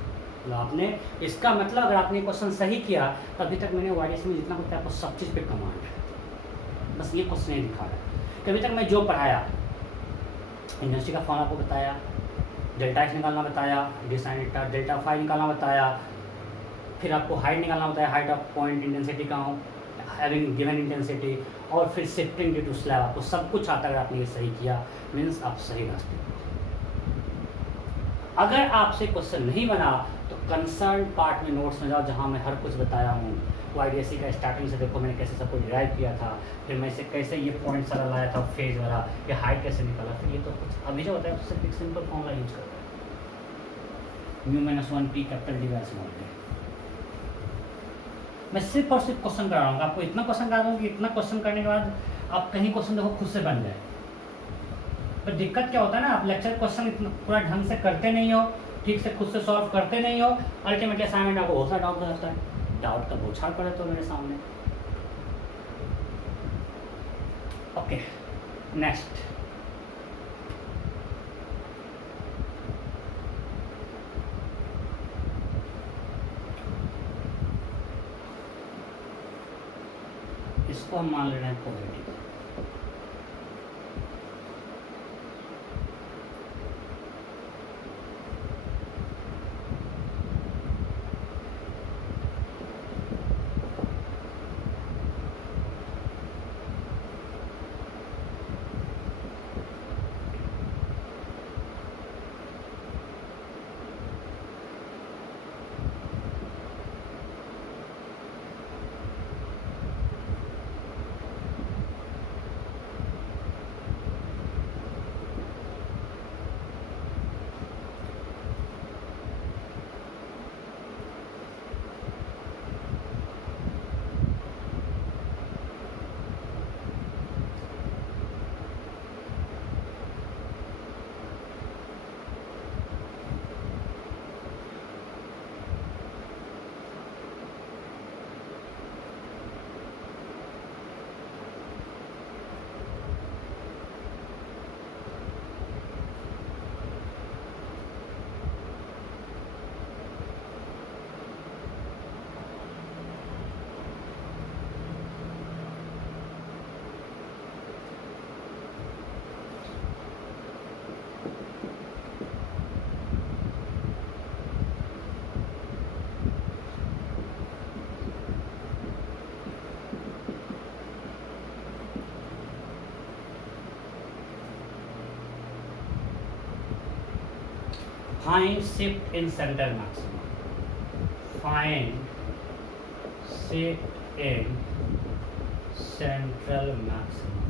तो आपने इसका मतलब अगर आपने क्वेश्चन सही किया तो अभी तक मैंने वाइडीएस में जितना कुछ आपको सब चीज़ पे कमांड है, बस ये क्वेश्चन नहीं दिखा रहा है। कभी तक मैं जो पढ़ाया इंडस्ट्री का फॉर्म आपको बताया, डेल्टा एक्स निकालना बताया, d sine theta delta phi निकालना बताया, फिर आपको हाइट निकालना बताया, हाइट ऑफ पॉइंट इंटेंसिटी का हो, हैविंग गिवन इंटेंसिटी और फिर शिफ्टिंग ड्यू टू स्लैब, आपको सब कुछ आता है। अगर आपने ये सही किया मीन्स आप सही रास्ते पर। अगर आपसे क्वेश्चन नहीं बना तो कंसर्न पार्ट में नोट्स में जाओ, जहाँ मैं हर कुछ बताया हूँ। YDSC का स्टार्टिंग से देखो मैंने कैसे सब कुछ डिराइव किया था, फिर मैं इसे कैसे ये पॉइंट सारा लाया था, फेज वाला, ये हाइट कैसे निकाला, फिर ये तो कुछ अभी जो होता है सिर्फ एक सिंपल फॉर्मूला यूज करता है, μ-1p capital D by small d। मैं सिर्फ और सिर्फ क्वेश्चन करा रहा हूँ, आपको इतना क्वेश्चन करा दूँ कि इतना क्वेश्चन करने के बाद आप कहीं क्वेश्चन देखो खुद से बन जाए। पर दिक्कत क्या होता है ना, आप लेक्चर क्वेश्चन इतना पूरा ढंग से करते नहीं हो, ठीक से खुद से सॉल्व करते नहीं हो, अल्टीमेटली असाइनमेंट आपको बहुत सारा डाउट हो जाता है। डाउट का बौछार पड़े तो मेरे सामने। ओके नेक्स्ट, इसको हम मान ले रहे हैं positive. Find shift in central maximum. Find shift in central maximum.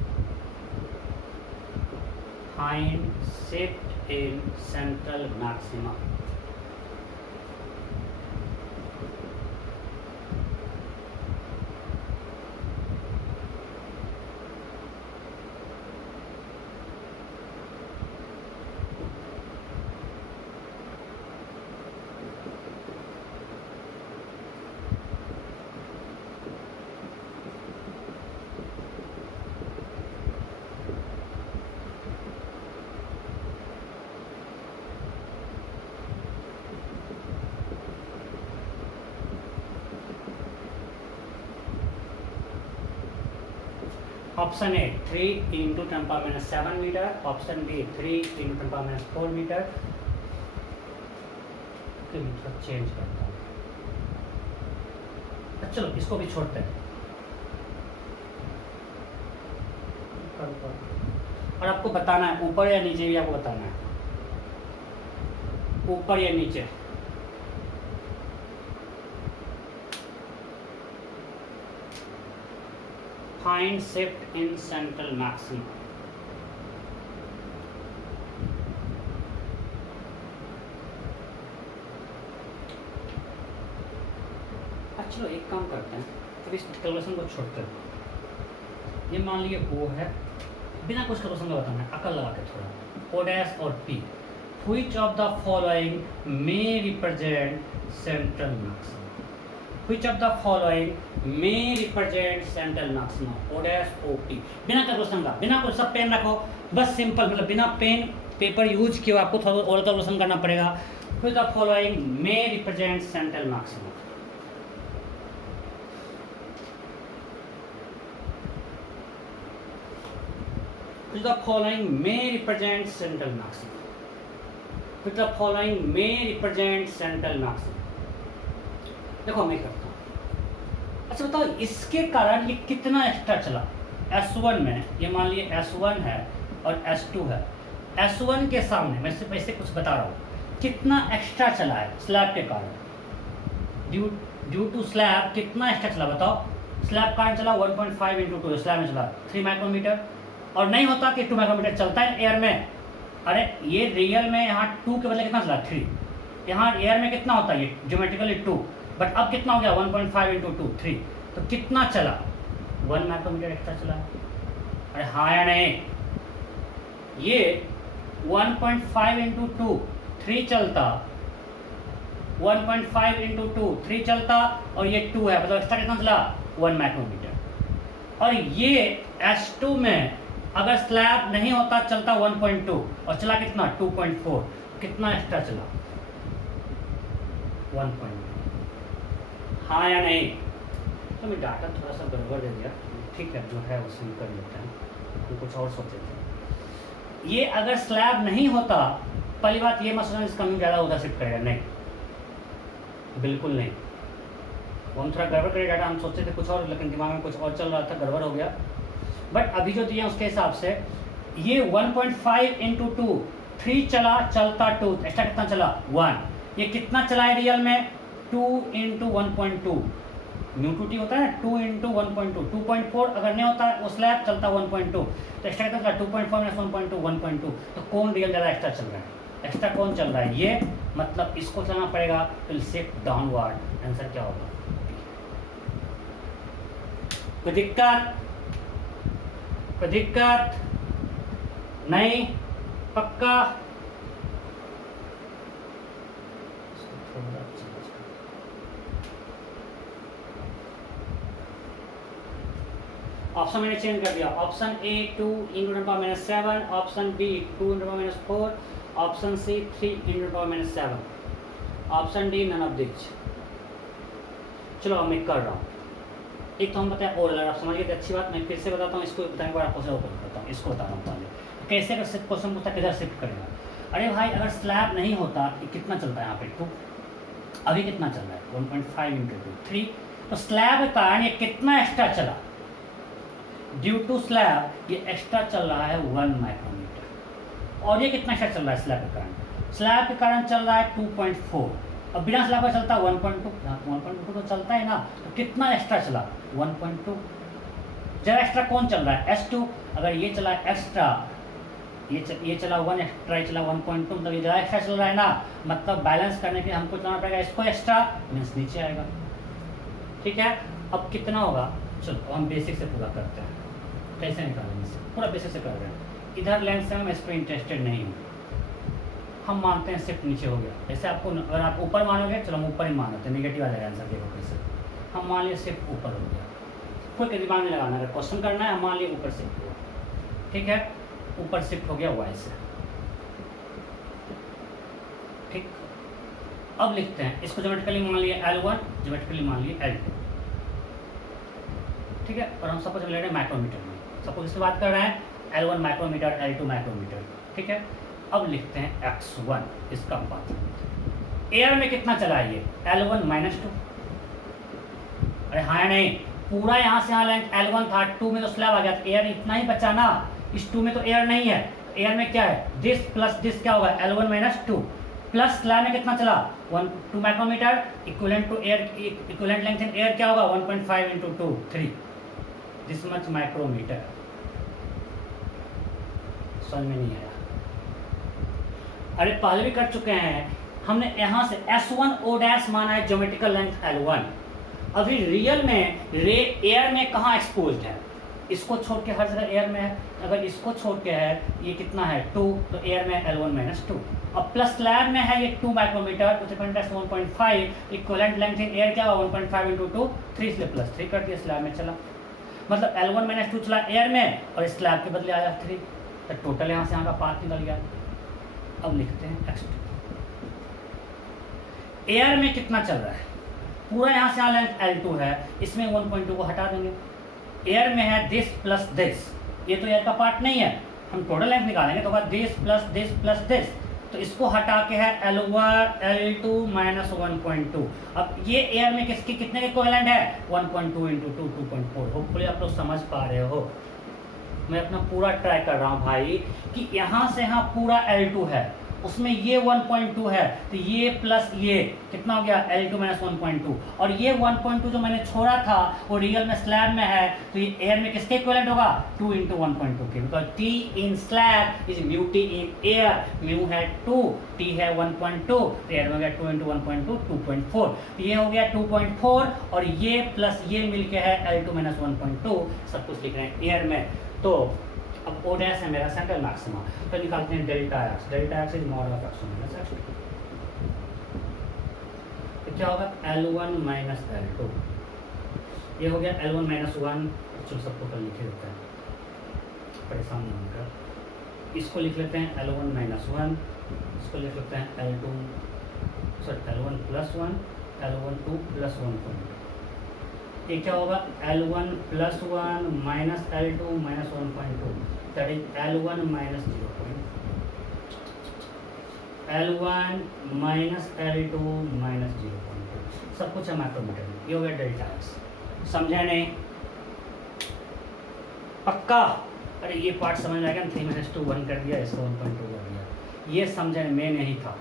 Find shift in central maximum. Option A 3 into 10 power minus 7 meter. Option B 3 into 10 power minus 4 meter. Change करता हूँ, चलो इसको भी छोड़ते हैं। और आपको बताना है ऊपर या नीचे, भी आपको बताना है ऊपर या नीचे। Find shift in central maximum. चलो एक काम करते हैं, अब इस कैलकुलेशन को छोड़ते हैं। ये मान लिए O है, बिना कुछ कैलकुलेशन का बताना है, अकल लगा के थोड़ा। O डैश और P, which of the following may represent central maximum? Which of the following may represent central maximum? O dash O P. बिना कैलकुलेशन का, बिना कुछ, सब पेन रखो, बस सिंपल, मतलब बिना पेन पेपर यूज किए आपको थोड़ा और कैलकुलेशन करना पड़ेगा। Which of the following may represent central maximum? Which of the following may represent central maximum? Which of the following may represent central maximum? देखो मैं करता हूँ। अच्छा बताओ इसके कारण ये कितना एक्स्ट्रा चला। S1 में ये मान लिए S1 है और S2 है, S1 के सामने मैं सिर्फ ऐसे कुछ बता रहा हूँ कितना एक्स्ट्रा चला है स्लैब के कारण। ड्यू टू स्लैब कितना एक्स्ट्रा चला बताओ। स्लैब कारण चला 1.5 इंटू 2, स्लैब में चला 3 माइक्रोमीटर। और नहीं होता कि 2 माइक्रोमीटर चलता है एयर में। अरे ये रियल में यहाँ 2 के बदले कितना चला 3, यहाँ एयर में कितना होता है ये ज्योमेट्रिकली 2, बट अब कितना हो गया 1.5 इंटू 2 3, तो कितना चला 1 माइक्रोमीटर एक्स्ट्रा चला। अरे हाँ या नहीं, ये 1.5 इंटू 2 3 चलता, 1.5 इंटू 2 3 चलता और ये 2 है, मतलब एक्स्ट्रा कितना चला 1 माइक्रोमीटर। और ये S2 में अगर स्लैब नहीं होता चलता 1.2 और चला कितना 2.4, कितना एक्स्ट्रा चला 1.2। हाँ या नहीं। तो मैं डाटा थोड़ा सा गड़बड़ दे दिया, ठीक है जो है उसे कर लेते हैं, हम कुछ और सोचे थे। ये अगर स्लैब नहीं होता, पहली बात ये मसला इसका ज़्यादा उधर शिफ्ट करेगा, नहीं बिल्कुल नहीं। वो हम थोड़ा गड़बड़ करेगा डाटा, हम सोचते थे कुछ और लेकिन दिमाग में कुछ और चल रहा था, गड़बड़ हो गया। बट अभी जो दिया उसके हिसाब से ये 1.5 इंटू 2 3 चलता 2, एक्स्ट्रा कितना चला 1। ये कितना चला है रियल में 2 इंटू 1.2, न्यू टू टी होता है 2 इंटू 1.2, 2.4 अगर नहीं होता वो स्लैब चलता 1.2, तो एक्स्ट्रा कितना चला 2.4 माइनस 1.2 1.2। तो कौन रियल ज़्यादा एक्स्ट्रा चल रहा है, एक्स्ट्रा कौन चल रहा है ये, मतलब इसको चलाना पड़ेगा, फिर शिफ्ट डाउनवर्ड। आंसर क्या होगा, कोई दिक्कत नहीं, पक्का। ऑप्शन मैंने चेंज कर दिया, option A 2 × 7, option B 2 × 4, option C 3 × 7, option D none of this. चलो अब मैं कर रहा हूँ। एक तो हम बताएं और अगर आप समझ गए तो अच्छी बात, मैं फिर से बताता हूँ, इसको बताने के बाद आपको बताता हूँ, इसको बता रहा हूँ पहले कैसे अगर क्वेश्चन पूछता किधर शिफ्ट करेगा। अरे भाई अगर स्लैब नहीं होता कितना चलता है यहाँ पे 2, अभी कितना चल रहा है 1.5 इंटू 2 3, तो स्लैब के कारण ये कितना एक्स्ट्रा चला, ड्यू टू स्लैब ये एक्स्ट्रा चल रहा है 1 माइक्रोमीटर। और ये कितना एक्स्ट्रा चल रहा है स्लैब के कारण, स्लैब के कारण चल रहा है 2.4, अब बिना स्लैब का चलता 1.2, 1.2 तो चलता है ना, तो कितना एक्स्ट्रा चला 1.2। जरा एक्स्ट्रा कौन चल रहा है S2, अगर ये चला एक्स्ट्रा, ये चला 1 एक्स्ट्रा, ये चला 1.2, मतलब ये ज़्यादा एक्स्ट्रा चल रहा है ना, मतलब बैलेंस करने के लिए हमको चलाना पड़ेगा इसको एक्स्ट्रा, मीन्स नीचे आएगा। ठीक है, अब कितना होगा, चलो हम बेसिक से पूरा करते हैं, कैसे निकालेंगे, पूरा बेसिक से कर रहे हैं। इधर लेंथ से हम इस पर इंटरेस्टेड नहीं हूँ, हम मानते हैं शिफ्ट नीचे हो गया। जैसे आपको अगर आप ऊपर मानोगे, चलो हम ऊपर ही मान लेते हैं, नेगेटिव आ जाएगा आंसर के ऊपर से। हम मान लिए शिफ्ट ऊपर हो गया, कोई के दिमाग में लगाना, अगर क्वेश्चन करना है हम मान लिए ऊपर शिफ्ट हुआ, ठीक है, ऊपर शिफ्ट हो गया वाई से। ठीक, अब लिखते हैं इसको, ज्योमेट्रिकली मान लिए L1, ज्योमेट्रिकली मान लिए L2, ठीक है। और हम सपोज ले रहे हैं माइक्रोमीटर में, सपोज इससे बात कर रहे हैं L1 माइक्रोमीटर, L2 माइक्रोमीटर, ठीक है। अब लिखते हैं x1, इसका पाथ एयर में कितना चला है ये L1 -2। अरे हाँ नहीं, पूरा यहाँ से यहाँ लेंथ L1 था, 2 में तो स्लैब आ गया, तो एयर इतना ही बचा ना, इस 2 में तो एयर नहीं है, एयर में क्या है दिस प्लस दिस, क्या होगा L1 -2 प्लस स्लैब में कितना चला 2 micrometre, equivalent to air, equivalent length in air क्या होगा 1.5 इंटू 2 3, दिस मच माइक्रोमीटर। समझ में नहीं आया, अरे पहले भी कर चुके हैं हमने, यहाँ से S1O' माना है ज्योमेट्रिकल लेंथ L1। अभी रियल में रे एयर में कहाँ एक्सपोज्ड है, इसको छोड़ के हर जगह एयर में है, अगर इसको छोड़ के है ये कितना है 2, तो एयर में L1 -2, अब प्लस स्लैब में है ये 2 माइक्रोमीटर, तो 1.5, इक्विवेलेंट लेंथ इन एयर क्या होगा 1.5 इंटू 2 3, इसलिए +3 कर दिया, स्लैब में चला, मतलब L1 -2 चला एयर में और स्लैब के बदले आया 3, तो टोटल यहाँ से यहाँ का पाथ निकल गया। अब लिखते हैं x2, एयर में कितना चल रहा है, पूरा यहाँ से यहाँ लेंथ L2 है, इसमें 1.2 को हटा देंगे, एयर में है दिस प्लस दिस, ये तो एयर का पार्ट नहीं है, हम टोटल लेंथ निकालेंगे तो होगा this plus this plus this, तो इसको हटा के है L2 माइनस 1.2। अब ये एयर में किसकी कितने के इक्विवेलेंट है 1.2 इंटू 2 2.4। होपफुली आप लोग समझ पा रहे हो। मैं अपना पूरा ट्राई कर रहा हूँ भाई कि यहाँ से यहाँ पूरा L2 है, उसमें ये 1.2 है, तो ये प्लस ये कितना हो गया L2 माइनस 1.2, और ये 1.2 जो मैंने छोड़ा था वो रियल में स्लैब में है, तो ये एयर में किसके इक्विवेलेंट होगा 2 इंटू 1.2 के, because T in slab is mu T in air, mu है 2, T है 1.2, तो एयर में हो गया 2 इंटू 1.2 2.4, तो ये हो गया 2.4 और ये प्लस ये मिलके है L2 माइनस 1.2, सब कुछ लिख रहे हैं एयर में। तो अब O डैश है मेरा सेंट्रल मैक्सिमा, तो निकालते हैं delta x. Delta x is mod of x minus x, तो क्या होगा L1 माइनस L2, ये हो गया L1 माइनस 1, जो सबको कल लिखे होता है, परेशान नहीं होकर इसको लिख लेते हैं L1 माइनस 1, इसको लिख लेते हैं L1 प्लस 1, L1 2 प्लस 1.2, ये क्या होगा L1 plus 1 minus L2 minus 1.2, that is L1 minus 0.2, L1 minus L2 minus 0.2, सब कुछ है माइक्रोमीटर में। ये हो गया डेल्टा एक्स। समझे नहीं? पक्का? अरे ये पार्ट समझ में आएगा, 3 माइनस 2 1 कर दिया, इसको 1.2 कर दिया, ये समझे में नहीं था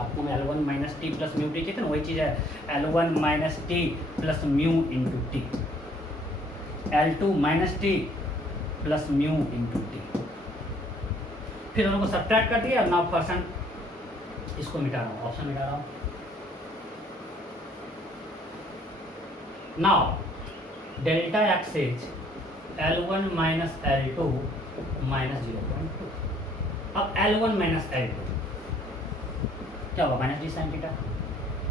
आपको। मैं L1 minus T plus mu T कहते ना, वही चीज़ है L1 minus T plus mu into T, L2 minus T plus mu into T, फिर हम लोग को सब्ट्रैक्ट कर दिया। नाउ परसेंट इसको मिटा रहा हूँ, ऑप्शन मिटा रहा हूँ। Now delta x is L1 minus L2 minus 0.2। अब L1 माइनस L2 क्या होगा माइनस डी साइन थीटा,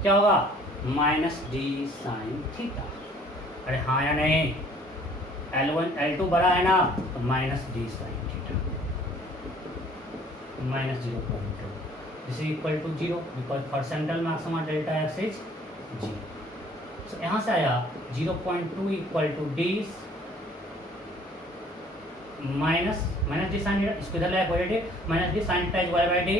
क्या होगा माइनस डी साइन थीटा। अरे हाँ या नहीं? L1 L2 बड़ा है ना, तो minus d sine theta minus 0.2, this is equal to 0 because for central maxima delta x is 0। So यहाँ से आया 0.2 equal to d minus d sine theta, इसको इधर लाया y d minus d sine theta is y by d,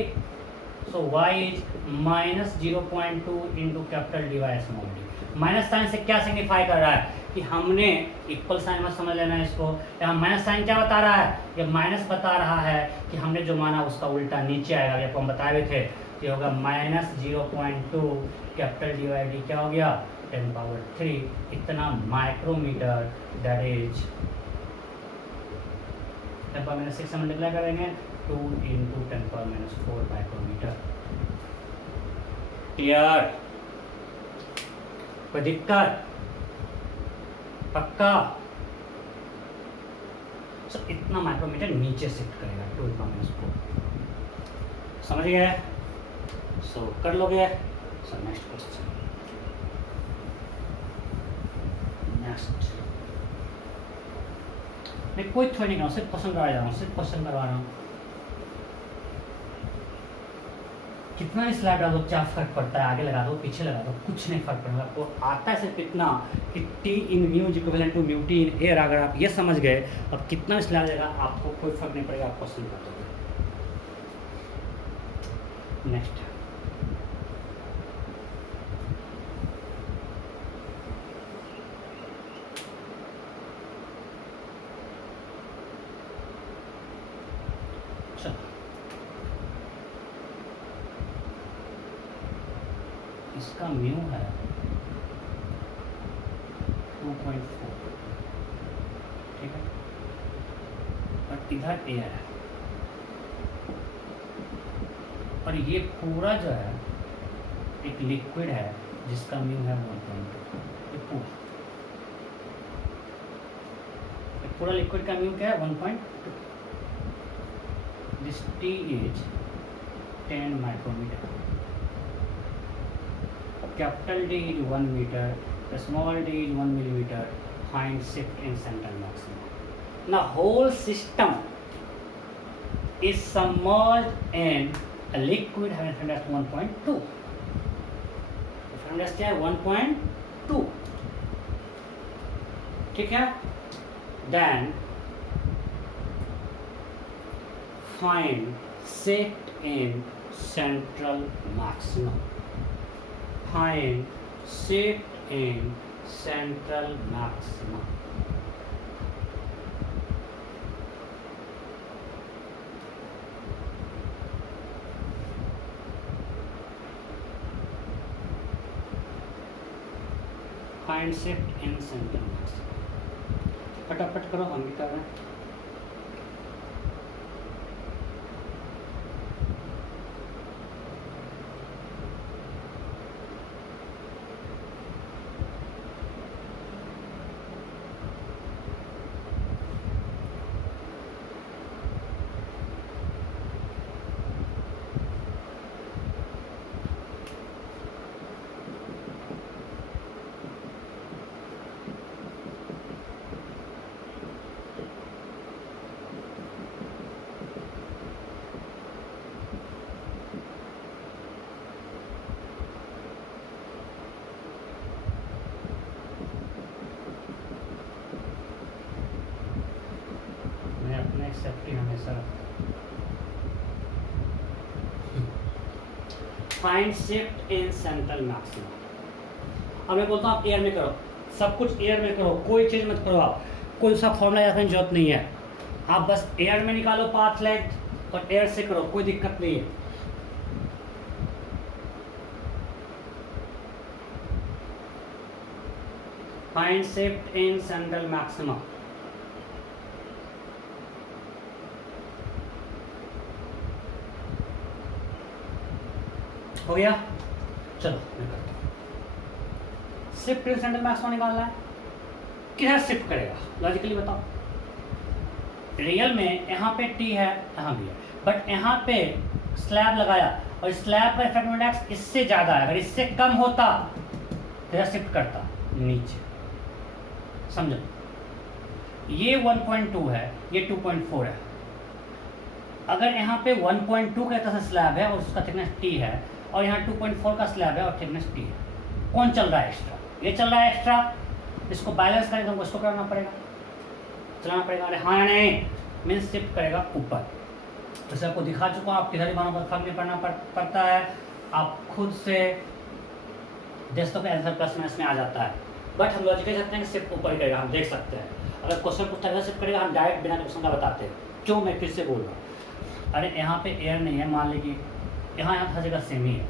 so y is minus 0.2 into capital D by small d. Minus sine से क्या signify कर रहा है कि हमने इक्वल साइन में समझ लेना है इसको। यहाँ माइनस साइन क्या बता रहा है, ये माइनस बता रहा है कि हमने जो माना उसका उल्टा नीचे आएगा, आपको हम बताए थे। ये होगा minus 0.2 capital D by d, क्या हो गया 10 पावर 3, इतना micrometre, that is 10 power minus 6 से मल्टीप्लाई करेंगे 2 into 10 power minus 4 micrometre. Clear? कोई दिक्कत? पक्का? सो इतना माइक्रोमीटर नीचे शिफ्ट करेगा 2 इंटू माइनस 4। समझ गए? सो कर लोगे? So next question. नेक्स्ट मैं कोई थोड़ी नहीं कर रहा हूँ, सिर्फ क्वेश्चन करवा रहा हूँ, सिर्फ क्वेश्चन करवा रहा हूँ। कितना स्लाइड लगा दो क्या फर्क पड़ता है, आगे लगा दो पीछे लगा दो कुछ नहीं फर्क पड़ेगा। आपको आता है सिर्फ इतना कि t in mu is equivalent to mu T in air. अगर आप ये समझ गए, अब कितना स्लाइड लगेगा आपको कोई फर्क नहीं पड़ेगा, आप क्वेश्चन कर दोगे। नेक्स्ट इसका म्यू है 2.4, ठीक है, और इधर एयर है, और ये पूरा जो है एक लिक्विड है जिसका म्यू है 1.2। ये पूरा लिक्विड का म्यू क्या है 1.2। This t is 10 micrometre, capital D is 1 meter, the small d is 1 millimeter, find shift in central maximum. Now whole system is submerged in a liquid having frequency 1.2. The frequency क्या है 1.2, ठीक है। Then find set in central maximum. Find set in central maximum. Find shift in central maximum. फटाफट करो, हम भी कर रहे हैं. सेफ्टी हमेशा find shift in central maximum. अब मैं बोलता हूँ आप एयर में करो, सब कुछ एयर में करो, कोई चीज़ मत करो, आप कोई सा फॉर्मूला याद करने की जरूरत नहीं है. आप बस एयर में निकालो पाथ लेंथ और एयर से करो, कोई दिक्कत नहीं है. Find shift in central maximum. हो गया, चलो मैं करता हूँ. शिफ्ट इन सेंट्रल मैक्सिमम निकालना है, किधर शिफ्ट करेगा लॉजिकली बताओ. रियल में यहाँ पे टी है, यहाँ भी है, बट यहाँ पे स्लैब लगाया और स्लैब का इफेक्टिव इंडेक्स इससे ज़्यादा है. अगर इससे कम होता तो यह शिफ्ट करता नीचे. समझो, ये 1.2 है, ये 2.4 है. अगर यहाँ पे 1.2 का तरह से स्लैब है और उसका थिकनेस टी है और यहाँ 2.4 का स्लैब है और थिकनेस टी है, कौन चल रहा है एक्स्ट्रा? ये चल रहा है एक्स्ट्रा. इसको बैलेंस करेगा तो उसको करना पड़ेगा, चलाना पड़ेगा. अरे हाँ या नहीं, मीन्स शिफ्ट करेगा ऊपर. जैसे आपको दिखा चुका हूँ, आप किधर भी मानो पर फर्क नहीं पड़ना पड़ता है. आप खुद से देख सकते आंसर प्लस माइनस में आ जाता है. बट हम लॉजिकली चाहते हैं कि शिफ्ट ऊपर ही करेगा, हम देख सकते हैं. अगर क्वेश्चन पूछता है शिफ्ट करेगा, हम डायरेक्ट बिना क्वेश्चन का बताते हैं. क्यों, मैं फिर से बोल रहा हूँ. अरे यहाँ पे एयर नहीं है, मान लीजिए यहाँ हर जगह सेम ही है,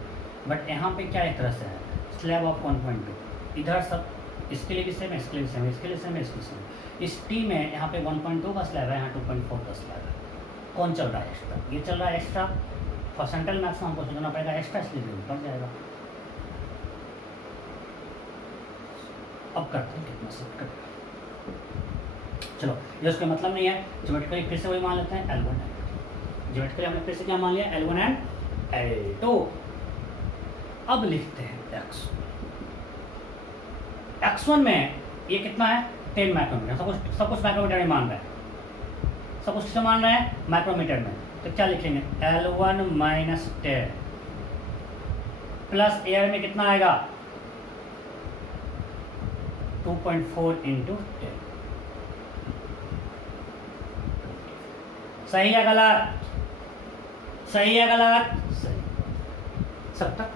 बट यहाँ पे क्या एक तरह से है स्लैब ऑफ 1.2. इधर सब इसके लिए भी सेम है, इसके लिए सेम है, इसके लिए सेम है, इसके लिए सेम. इस टी में यहाँ पे 1.2 का स्लैब है, यहाँ 2.4 का स्लैब है. कौन चल रहा है एक्स्ट्रा? ये चल रहा है एक्स्ट्रा. फॉर सेंट्रल मैक्सिमम हमको सोचना पड़ेगा एक्स्ट्रा, इसलिए बढ़ जाएगा. अब करते हैं कितना शिफ्ट करेगा. चलो, ये उसका मतलब नहीं है. ज्योमेट्रिकली फिर से वही मान लेते हैं L1 है. ज्योमेट्रिकली हमने फिर से क्या मान लिया, L1 एंड L2. अब लिखते हैं x1 में ये कितना है 10 माइक्रोमीटर. सब कुछ माइक्रोमीटर में मान रहा है, सब कुछ किसमें मान रहे हैं माइक्रोमीटर में. तो क्या लिखेंगे L1 माइनस 10 प्लस एयर में कितना आएगा 2.4 इंटू 10. सही है गलत? सही है गलत? सही. सब तक.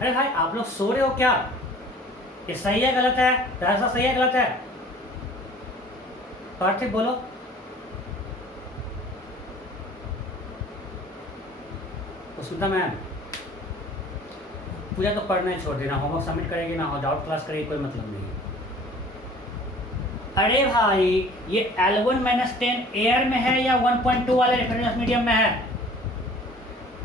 अरे भाई आप लोग सो रहे हो क्या? ये सही है गलत है? ऐसा सही है गलत है? पार्थिव बोलो. सुनता मैम, पूजा तो पढ़ना ही छोड़ देना, होमवर्क सबमिट करेगी ना, डाउट क्लास करेगी, कोई मतलब नहीं है. अरे भाई ये L1 माइनस 10 एयर में है या 1.2 वाले रेफरेंस मीडियम में है?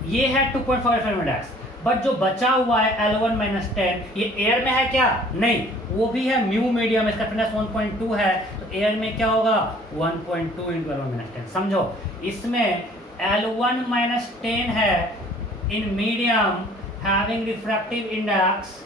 ये है 2.5 रेफरेंस इंडेक्स, बट जो बचा हुआ है L1 माइनस 10 ये एयर में है क्या? नहीं, वो भी है म्यू मीडियम, इसका रेफरेंस 1.2 है. तो एयर में क्या होगा 1.2 इंटू L1 माइनस 10. समझो, इसमें L1 माइनस 10 है in medium having refractive index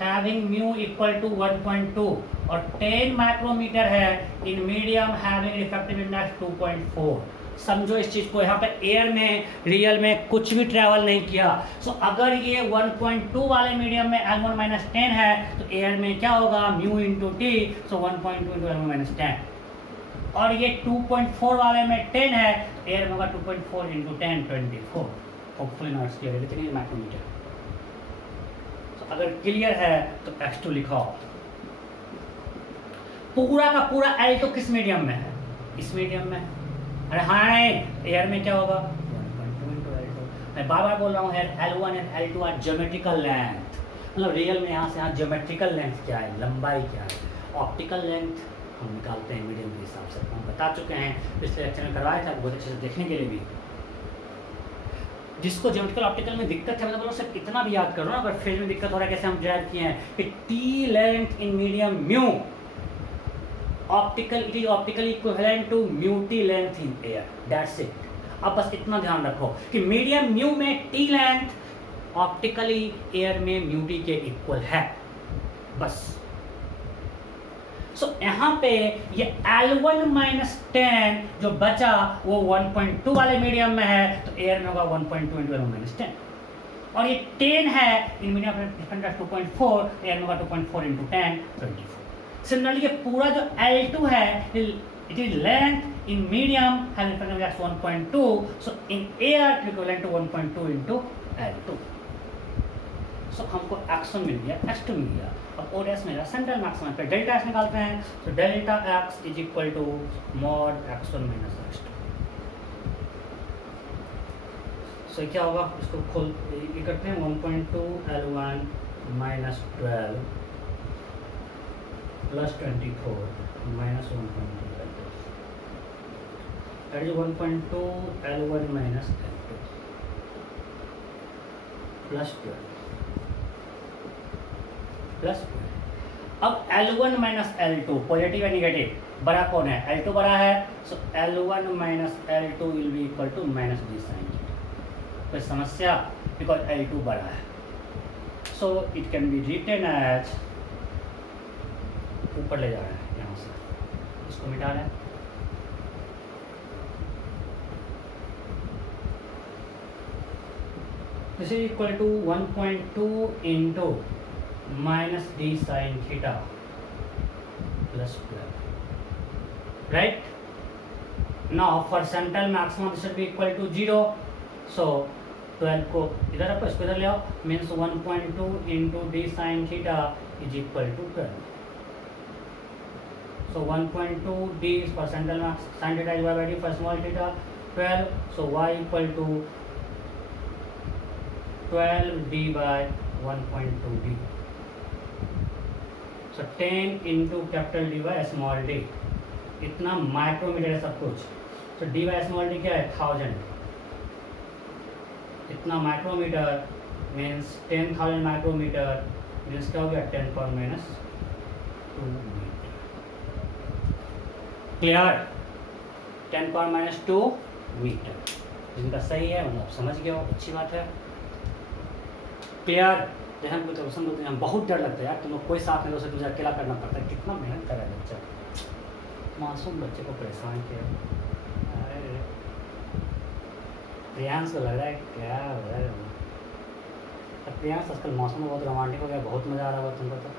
having mu equal to 1.2 और 10 माइक्रोमीटर है in medium having refractive index 2.4. समझो इस चीज को, यहाँ पे एयर में रियल में कुछ भी ट्रैवल नहीं किया. सो अगर ये 1.2 वाले मीडियम में L1 माइनस 10 है तो एयर में क्या होगा म्यू इंटू टी. सो 1.2 इंटू L1 माइनस 10. और ये 2.4 वाले में 10 है, तो एयर में होगा 2.4 इंटू 10 24। होपफुली नॉट क्लियर है, लेकिन ये माइक्रोमीटर। तो अगर क्लियर है तो X2 लिखाओ। पूरा का पूरा L2 किस मीडियम में है? इस मीडियम में। अरे हाँ नहीं, एयर में क्या होगा 1.2 इंटू L2। मैं बार बार बोल रहा हूँ L1 and L2 are geometrical length, मतलब रियल में यहाँ से यहाँ ज्योमेट्रिकल लेंथ क्या है, लंबाई क्या है। ऑप्टिकल लेंथ हम निकालते हैं मीडियम के हिसाब से, हम बता चुके हैं, पिछले लेक्चर में करवाया था बहुत अच्छे से देखने के लिए भी। जिसको ज्योमेट्रिकल ऑप्टिकल में दिक्कत है, मतलब सिर्फ इतना भी याद करो ना, अगर फेज में दिक्कत हो रहा है कैसे हम ड्राइव किए हैं कि T length in medium mu optical, it is optically equivalent to mu T length in air, that's it. अब बस इतना ध्यान रखो कि मीडियम म्यू में टी लेंथ ऑप्टिकली एयर में म्यू टी के इक्वल है, बस। सो यहाँ पे ये L1 माइनस 10 जो बचा वो 1.2 वाले मीडियम में है, तो एयर में होगा 1.2 इंटू L1 माइनस 10। और ये 10 है इन मीडियम में डिफरेंट 2.4, एयर में होगा 2.4 इंटू 10 24। सिमिलरली ये पूरा जो L2 है, it is length in medium has different 1.2, so in air equivalent to 1.2 into L2। So हमको X1 मिल गया, X2 मिल गया। अब O डैश मेरा सेंट्रल मैक्सिमम पे डेल्टा X निकालते हैं, तो delta X is equal to mod X1 minus X2। So क्या होगा, इसको खोल ये करते हैं, 1.2 L1 minus 12 plus 24 minus 1.2 L2, that is 1.2 L1 minus L2 plus 12 plus. अब L1 माइनस L2 पॉजिटिव है निगेटिव, बड़ा कौन है, L2 बड़ा है, so L1 minus L2 will be equal to minus d sine theta. कोई समस्या, बिकॉज L2 बड़ा है, so it can be written as, ऊपर ले जा रहा है यहाँ से, इसको मिटा रहे हैं, this is equal to 1.2 into minus d sin theta plus 12, right? Now for central maximum this should be equal to 0, so 12 को इधर रखो, इसको इधर ले आओ, means 1.2 into d sin theta is equal to 12, so 1.2 d is for central max, sin theta is y by d for small theta 12, so y equal to 12 d by 1.2 d, so 10 into capital D by small d, इतना micrometer है सब कुछ, so d by small d क्या है 1000, इतना micrometer means 10,000 micrometer means क्या हो गया 10 power minus 2 metre, clear, 10 power minus 2 metre, जिनका सही है मतलब समझ गया हो, अच्छी बात है, क्लियर। जैसे हमको क्वेश्चन होते हैं बहुत डर लगता है यार, तुम लोग कोई साथ नहीं, तो तुझे अकेला करना पड़ता है, कितना मेहनत कर रहा है बच्चा, मासूम बच्चे को परेशान किया। अरे प्रियांश को लग रहा है क्या हो रहा है, प्रियांश आजकल मौसम बहुत रोमांटिक हो गया, बहुत मज़ा आ रहा होगा तुमको तो।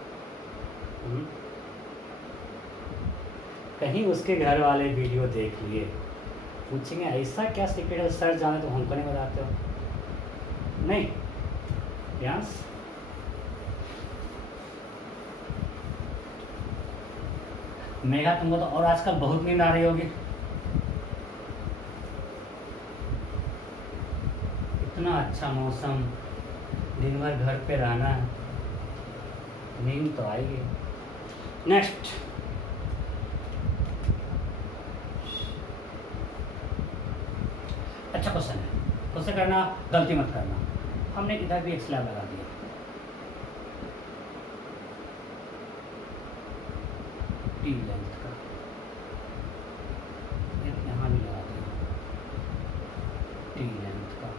कहीं उसके घर वाले वीडियो देख लिए, पूछेंगे ऐसा क्या सीक्रेट है सर जाने तो हमको नहीं बताते हो, नहीं प्रियांश मेघा तुमको तो और आजकल बहुत नींद आ रही होगी, इतना अच्छा मौसम, दिन भर घर पे रहना है, नींद तो आएगी। नेक्स्ट अच्छा क्वेश्चन है, उससे करना गलती मत करना, हमने इधर भी एक स्लैब लगा दिया, टी लेंथ का, यहाँ भी लगा दिया टी लेंथ का,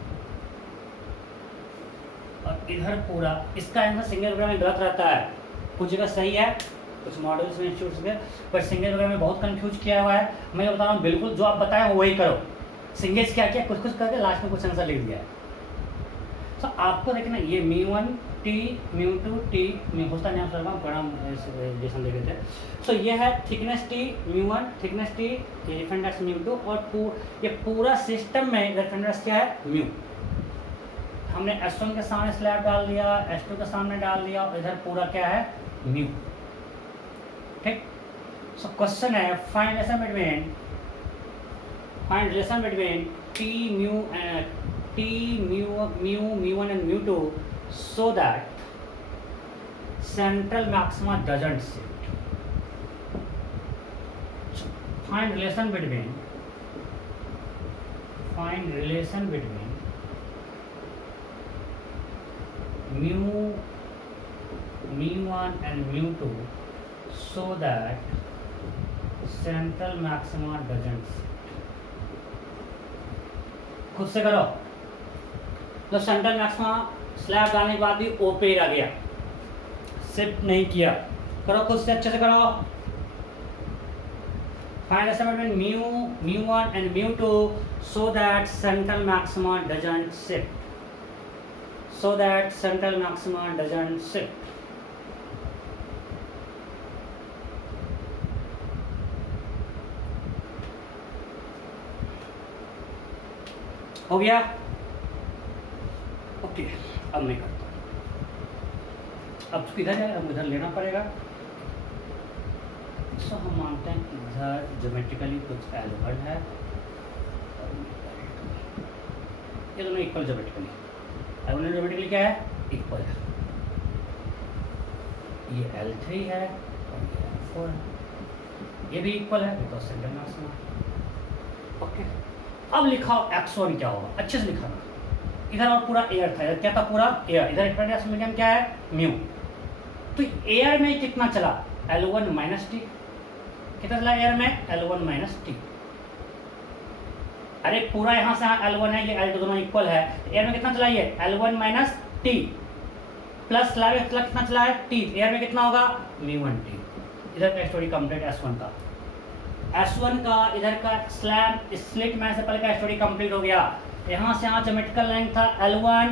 और इधर पूरा, इसका आंसर सिंगल वगैरह में गलत रहता है, कुछ जगह सही है, कुछ मॉडल्स में इंस्टीट्यूट्स में, पर सिंगल वगैरह में बहुत कंफ्यूज किया हुआ है। मैं बता रहा हूँ बिल्कुल जो आप बताए वही करो, सिंगल्स क्या किया कुछ कुछ करके लास्ट में कुछ आंसर लिख दिया है। सो आपको देखना ये μ1 t μ2 t में होता नहीं सर प्रणाम जैसा देखे थे। सो ये है थिकनेस t μ1 थिकनेस t ये रिफरेंस μ2 और ये पूरा सिस्टम में रिफरेंस क्या है μ। हमने S1 के सामने स्लैब डाल दिया, S2 के सामने डाल दिया और इधर पूरा क्या है μ। ठीक। सो क्वेश्चन है find relation between t μ1 and μ2 so that central maxima doesn't shift. So, find relation between μ1 and μ2 so that central maxima doesn't shift. खुद से करो। तो सेंट्रल मैक्सिमा स्लैब डालने के बाद भी ओ पे आ गया, शिफ्ट नहीं किया। करो खुद से, अच्छे से करो। Find the sum between μ1 and μ2 so that central maxima doesn't shift. हो गया? ओके, अब मैं करता हूँ। अब किधर है, अब इधर लेना पड़ेगा। सो हम मानते हैं कि इधर ज्योमेट्रिकली कुछ L1 है, ये दोनों इक्वल ज्योमेट्रिकली। L1 ज्योमेट्रिकली क्या है? इक्वल है। ये L3 है और ये L4 है, ये भी इक्वल है बिकॉज सेंटर मैक्सिमा। ओके, अब लिखाओ x1 क्या होगा, अच्छे से लिखाना। इधर और पूरा एयर था, इधर क्या था पूरा एयर, इधर रिफरेंस मीडियम क्या है म्यू। तो एयर में कितना चला L1 माइनस टी, कितना चला एयर में L1 माइनस टी। अरे पूरा यहाँ से L1 है, ये L2 दोनों इक्वल है, एयर में कितना चला ये L1 minus T plus slab कितना चला है टी, एयर में कितना होगा μ1 टी। इधर का स्टोरी कंप्लीट S1 का इधर का स्लैब स्लिट में से पहले का स्टोरी कंप्लीट हो गया। यहाँ से यहाँ ज्योमेट्रिकल लाइन था L1,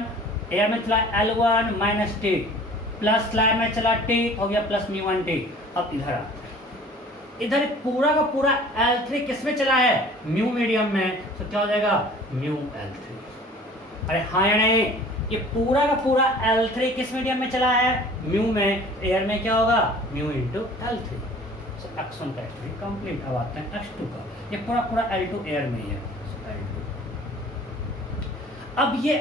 एयर में चला L1 minus T plus slab में चला टी, हो गया प्लस μ1 टी। अब इधर आते हैं, इधर पूरा का पूरा L3 किस में चला है म्यू मीडियम में, तो क्या हो जाएगा म्यू L3। अरे हाँ या नहीं, ये पूरा का पूरा L3 किस मीडियम में चला है म्यू में, एयर में क्या होगा म्यू इंटू L3। x1 का स्टोरी कंप्लीट। अब आते हैं x2 का, ये पूरा पूरा L2 एयर में ही है। L2 अब ये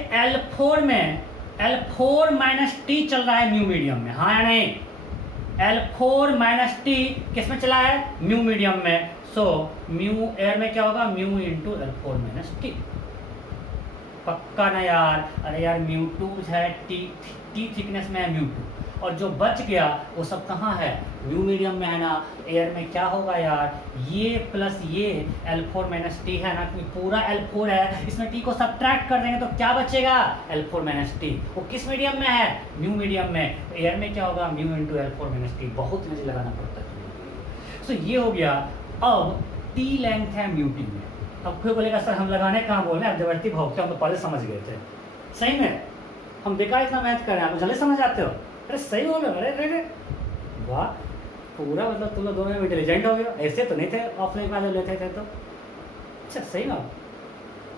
L4 माइनस टी चल रहा है म्यू मीडियम में, हाँ या नहीं। L4 माइनस टी किस में चला है म्यू मीडियम में, सो म्यू एयर में क्या होगा mu into L4 minus T. पक्का ना यार, अरे यार μ2 है टी थिकनेस में है μ2 और जो बच गया वो सब कहाँ है म्यू मीडियम में है ना। एयर में क्या होगा यार, ये प्लस ये L4 माइनस टी है ना, क्योंकि पूरा L4 है, इसमें टी को सब्ट्रैक्ट कर देंगे तो क्या बचेगा L4 माइनस टी। वो किस मीडियम में है म्यू मीडियम में, तो एयर में क्या होगा mu into L4 minus T. बहुत नजर लगाना पड़ता है। सो ये हो गया। अब टी लेंथ है μt में। अब कोई बोलेगा सर हम लगाने कहाँ बोल रहे हैं, जबरदस्ती भोगते हम तो पहले समझ गए थे। सही में हम बेकार इतना मैथ कर रहे हैं, आप जल्दी समझ आते हो। अरे सही बोलो, अरे वाह, पूरा मतलब तुम लोग दोनों में इंटेलिजेंट हो गए। ऐसे तो नहीं थे ऑफलाइन वाले लेते थे तो। अच्छा सही ना,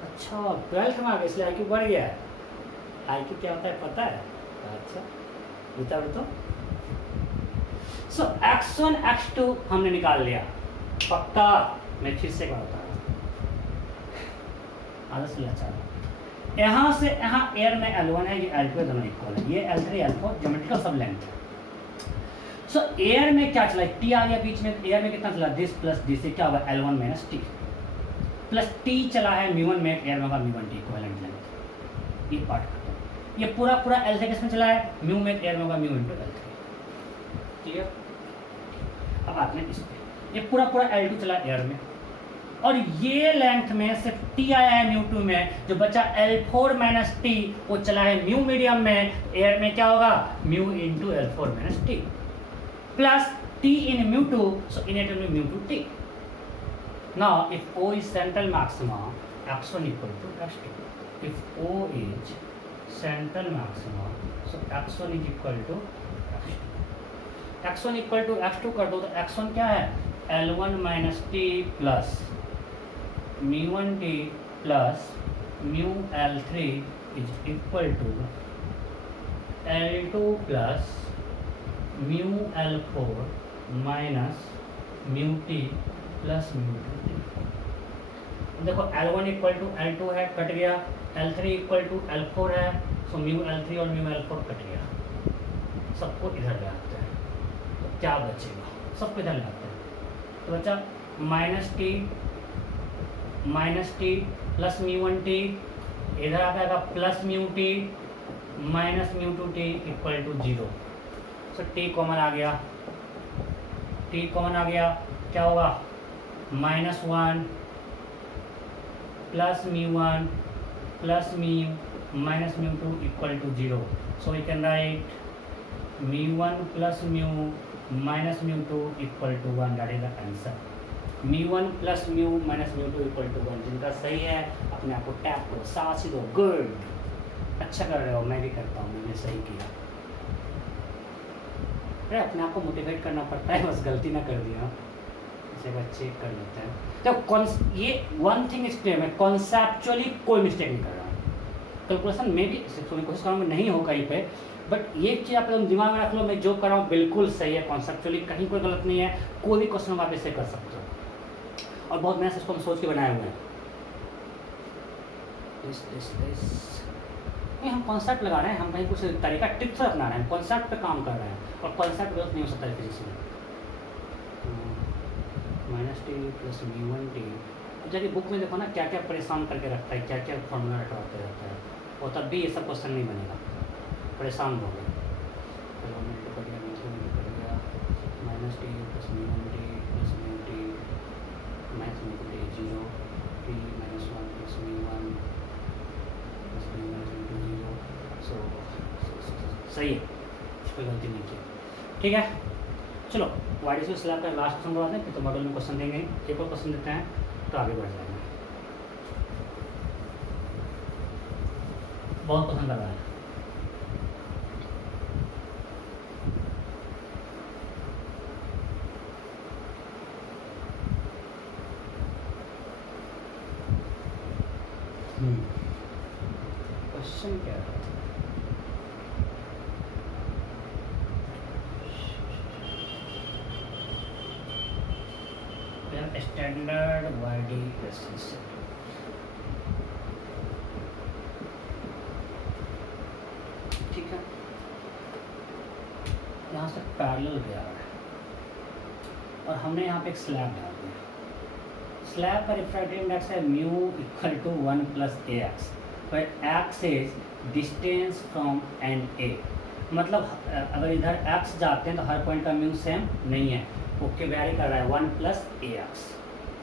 अच्छा 12th में आ गए इसलिए IQ बढ़ गया है। IQ क्या होता है पता है? अच्छा बता दो तो। सो x1 x2 हमने निकाल लिया, पक्का। मैं फिर से बताता हूँ, आदत से अच्छा। यहाँ से यहाँ एयर में L1 है, ये L2 दोनों इक्वल है, ये L3 L4 ज्योमेट्रिकल सब लेंथ है। सो एयर में क्या चला, टी आ गया बीच में, एयर में कितना चला दिस प्लस डी से क्या होगा L1 minus T plus T चला है μ1 में, एयर में होगा μ1 टी इक्विवेलेंट लेंथ। ये पार्ट खत्म। ये पूरा पूरा L3 किसमें चला है म्यू में, एयर में होगा म्यू इंटू L3। क्लियर? अब आते हैं इस पे, ये पूरा पूरा L2 चला एयर में और ये लेंथ में सिर्फ टी आया है μ2 में, जो बचा L4 माइनस टी वो चला है म्यू मीडियम में, एयर में क्या होगा mu into L4 minus T plus T in μ2, so in it will be μ2 t. Now if O is central maxima, x1 equal to x2. If O is central maxima, so x1 is equal to x1 equal to x2 कर दो, तो x1 क्या है, L1 minus T plus μ1t plus μL3 is equal to L2 plus μL4 minus μt plus μ2t। देखो L1 equal to L2 है, cut गया, L3 equal to L4 है, सो μL3 और μL4 कट गया, सबको इधर ले आते हैं, तो क्या बचेगा, सबको इधर ले आते हैं, तो बचा माइनस टी प्लस μ1t, इधर आ जाएगा plus μt minus μ2t equal to 0, so t common आ गया, क्या होगा, -1 plus μ1 plus μ minus μ2 equal to 0, so we can write μ1 plus μ minus μ2 equal to 1, that is the answer. μ1 plus μ minus μ2 equal to 1, जिनका सही है अपने आप को टैप करो, शाबाशी दो, गुड, अच्छा कर रहे हो, मैं भी करता हूँ, मैंने सही किया। अरे अपने आप को मोटिवेट करना पड़ता है, बस गलती ना कर दिया, इसे बस चेक कर लेते हैं। तो ये वन थिंग इज क्लियर, मैं कॉन्सेप्चुअली कोई मिस्टेक नहीं कर रहा हूँ, कैलकुलेशन में भी कोशिश करूँगा नहीं हो कहीं पे, बट ये चीज़ आप एकदम दिमाग में रख लो, मैं जो कर रहा हूँ बिल्कुल सही है, कॉन्सेप्चुअली कहीं कोई गलत नहीं है, कोई भी क्वेश्चन आप इसे कर सकते हो, और बहुत मेहनत से इसको हम सोच के बनाए हुए हैं। नहीं, हम कॉन्सेप्ट लगा रहे हैं, हम कहीं कुछ तरीका टिप्स अपना रहे हैं, कॉन्सेप्ट पे काम कर रहे हैं, और कॉन्सेप्ट गलत नहीं हो सकता है फिजिक्स में। -t प्लस μ1t, अब जाके बुक में देखो ना क्या क्या परेशान करके रखता है, क्या क्या फॉर्मूला रटवाते रहता है, और तब भी ये सब क्वेश्चन नहीं बनेगा, परेशान हो गए। चलो मैं तो बढ़िया निकल गया, -t plus μ1t plus μt minus μ2t 0, t minus 1 plus μ1 plus m minus m2 0, so सही है, कोई गलती नहीं की, ठीक है। चलो वाइड से स्लैब का लास्ट क्वेश्चन करवाते हैं, फिर तो मॉडल में क्वेश्चन देंगे, एक और क्वेश्चन देते हैं तो आगे बढ़ जाएंगे। बहुत पसंद कर रहा है, क्वेश्चन क्या है, स्टैंडर्ड वाईडी रेसिस्टर, ठीक है, यहाँ से पैरेलल गया है और हमने यहाँ पे एक स्लैब डाल दिया, स्लैब का रिफ्रैक्टिव इंडेक्स है mu equal to 1 plus AX, पर x is distance from end A, मतलब अगर इधर x जाते हैं तो हर पॉइंट का म्यू सेम नहीं है, ओके वेरी कर रहा है 1 plus AX,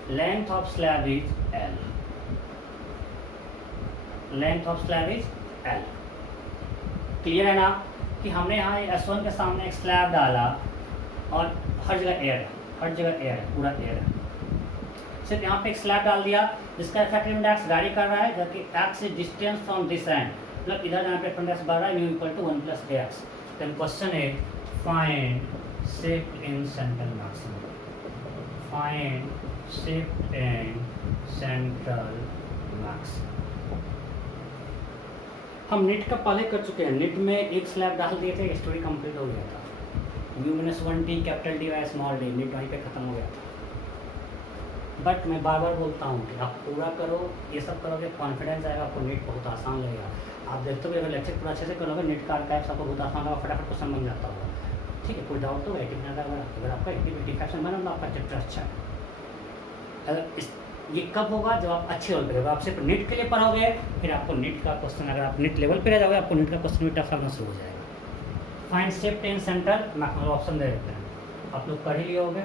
length of slab is L, length of slab is L, clear है ना, कि हमने यहाँ S1 के सामने एक स्लैब डाला और हर जगह एयर है, हर जगह एयर है, पूरा एयर है, सिर्फ यहाँ पे एक स्लैब डाल दिया जिसका इफेक्टिव इंडेक्स वैरी कर रहा है, जबकि x is distance from this end, मतलब इधर यहाँ पे इंडेक्स बढ़ रहा है, mu equal to 1 plus AX, then question is find shift in central maximum, find shift in central maximum. हम निट का पहले कर चुके हैं, निट में एक स्लैब डाल दिए थे, स्टोरी कंप्लीट हो गया था, u-1t capital D by small d, निट वहीं पे खत्म हो गया था। बट मैं बार बार बोलता हूँ कि आप पूरा करो, ये सब करोगे कॉन्फिडेंस आएगा, आपको निट बहुत आसान लगेगा, आप देखते हो अगर लेक्चर पूरा अच्छे से करोगे, निट का आर्काइव्स आपको बहुत आसान होगा, फटाफट क्वेश्चन बन जाता होगा, ठीक है, कोई डाउट तो 80 मिनट अगर आपका 85% बना तो आपका चैप्टर अच्छा है। अगर ये कब होगा, जब आप अच्छे लेवल पे होगा, आप सिर्फ नीट के लिए पढ़ोगे, फिर आपको नीट का क्वेश्चन, अगर आप नीट लेवल पे रह जाओगे, आपको नीट का क्वेश्चन भी टफ लगना शुरू हो जाएगा। फाइंड शिफ्ट इन सेंटर, मैं ऑप्शन दे देते हैं, आप लोग पढ़ ही लिए होगे,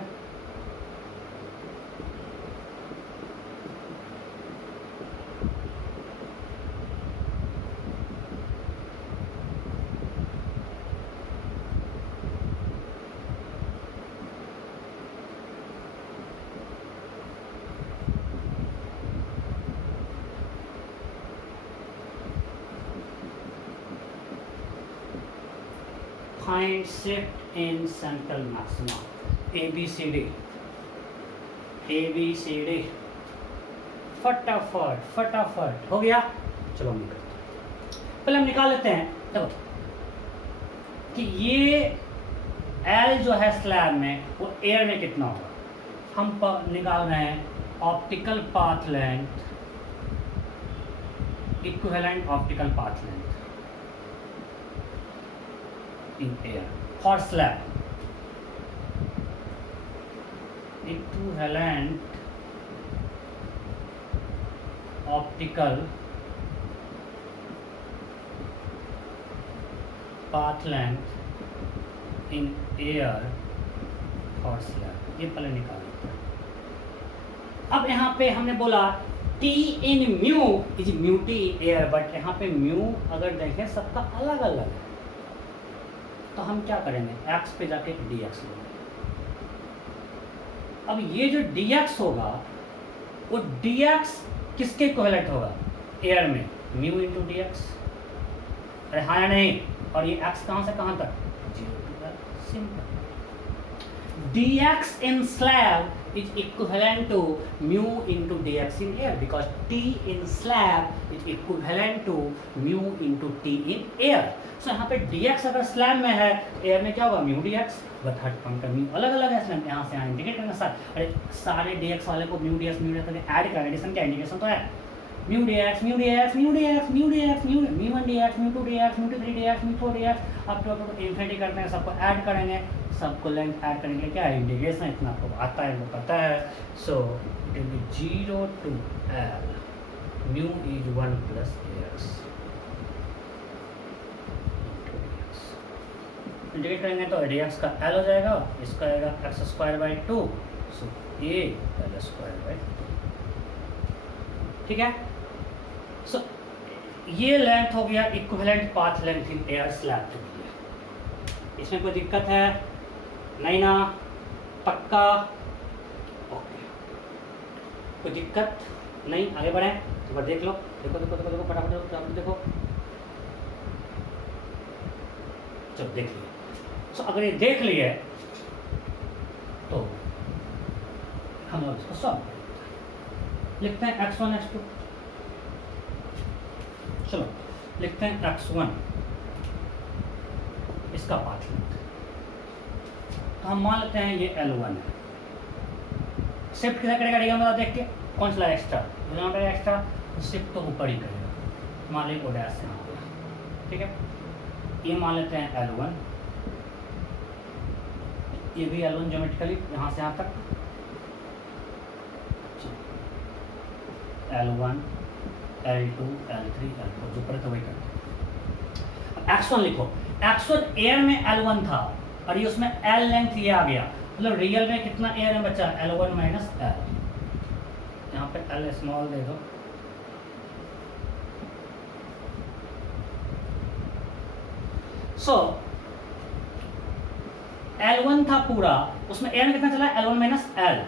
find shift in central maxima, ABCD, फटाफट हो गया। चलो हम निकालते हैं, पहले हम निकाल लेते हैं। देखो कि ये L जो है स्लैब में वो एयर में कितना होगा, हम निकाल रहे हैं optical path length, equivalent optical path length in air for slab, equivalent optical path length in air और स्लैब, ये पहले निकाल लेते हैं। अब यहाँ पे हमने बोला T in mu is mu T air, but यहाँ पे म्यू अगर देखें सबका अलग अलग है, तो हम क्या करेंगे, x पे जाके dx लेंगे। अब ये जो dx होगा वो dx किसके इक्विवेलेंट होगा, एयर में म्यू इंटू डी एक्स, अरे हाँ या नहीं, और ये x कहाँ से कहाँ तक, 0 to L, simple. dx in slab is equivalent to mu into dx in air because T in slab is equivalent to mu into T in air. So यहाँ पे dx अगर स्लैब में है, एयर में क्या होगा, mu dx, but her point का mu अलग अलग है, इसलिए यहाँ से यहाँ इंडिकेट करना साथ, अरे सारे dx वाले को म्यू dx करके ऐड कर, एडिशन क्या इंडिकेशन तो है, mu dx mu dx mu dx mu dx mu mu 1 dx mu 2 dx mu 3 dx mu 4 dx up to infinity करते हैं, सबको ऐड करेंगे, सबको लेंथ ऐड करेंगे, क्या है इंडिकेशन, इतना आपको आता है, वो पता है। So it will be 0 to L, mu is 1 plus dx, integrate करेंगे तो dx का L हो जाएगा, इसका आएगा x²/2, सो a L²/2, ठीक है। सो ये लेंथ हो गया equivalent path length in air slab के लिए। इसमें कोई दिक्कत है नहीं ना, पक्का, ओके, कोई दिक्कत नहीं, आगे बढ़े, तो देख लो, देखो देखो देखो देखो फटाफट देखो, चलो देख लिए। सो अगर ये देख लिए तो हम लोग इसको सॉल्व करेंगे, लिखते हैं x1 x2, चलो लिखते हैं x1, इसका पाथ लेंथ, तो हम मान लेते हैं ये L1 है, शिफ्ट कितना करेगा डिग्री में देख के, कौन सा एक्स्ट्रा, एक्स्ट्रा शिफ्ट तो ऊपर ही करेगा, मान लीजिए O' से यहाँ पे, ठीक है, ये मान लेते हैं L1, ये भी L1 ज्योमेट्रिकली यहाँ से यहाँ तक, L1 L2 L3 L4 जो पड़े तो वही करते हैं। x1 लिखो, x1 एयर में L1 था और ये उसमें L लेंथ ये आ गया, मतलब रियल में कितना एयर है बच्चा, L1 माइनस L, यहाँ पे L स्मॉल दे दो, सो L1 था पूरा, उसमें एयर में कितना चला है, L1 माइनस L,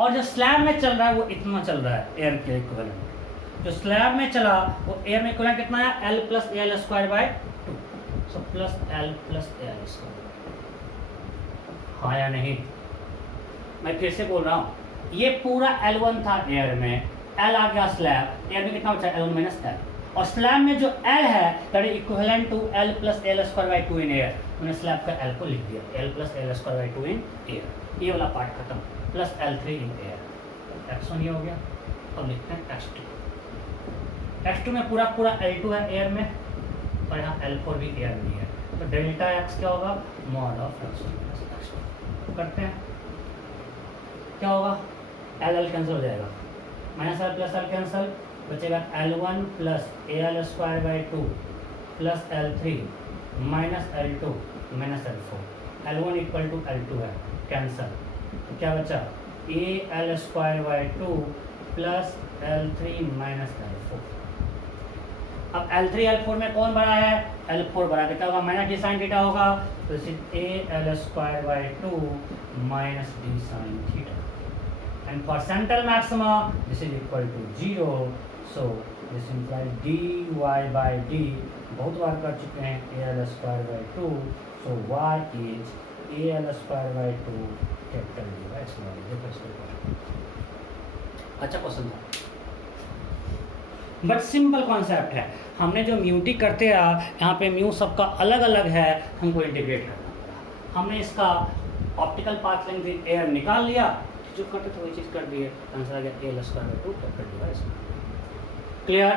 और जो स्लैब में चल रहा है वो इतना चल रहा है एयर के इक्विवेलेंट, जो स्लैब में चला वो एयर में इक्विवेलेंट कितना है, L plus L²/2, so plus L plus L², हाँ या नहीं, मैं फिर से बोल रहा हूँ, ये पूरा L1 था एयर में, L आ गया स्लैब, एयर में कितना बचा, L1 माइनस L, और स्लैब में जो L है that is equivalent to L plus L²/2 in air, मैंने स्लैब का L को लिख दिया, L plus L²/2 in air, ये वाला पार्ट खत्म, plus L3 in air, x1 ये हो गया। अब लिखते हैं x2 में पूरा L2 है एयर में, और यहाँ L4 भी एयर में है, तो डेल्टा x क्या होगा, mod of x1 plus x2, करते हैं, क्या होगा, L कैंसिल हो जाएगा, minus L plus L cancel, बचेगा L1 plus L²/2 plus L3 minus L2 minus L4, L1 equal to L2 है, कैंसिल, तो क्या बचा, L²/2 plus L3 minus L4। अब L3 L4 में कौन बड़ा है, L4 बड़ा, क्या होगा, माइनस डी साइन थीटा होगा, तो L²/2 minus d sine theta, and for central maxima this is equal to 0, so this implies d y by d बहुत बार कर चुके हैं A L square by two, so y is A L square by two capital D by small d. अच्छा question था, but simple concept है। हमने जो म्यूटी करते हैं यहाँ पे म्यू सबका अलग अलग है, हमको इंटीग्रेट करना पड़ा। हमने इसका ऑप्टिकल पाथ लेंथ एयर निकाल लिया, जो करते थे वही चीज़ कर दिए, आंसर आ गया ए L square by two capital D by small D. Clear?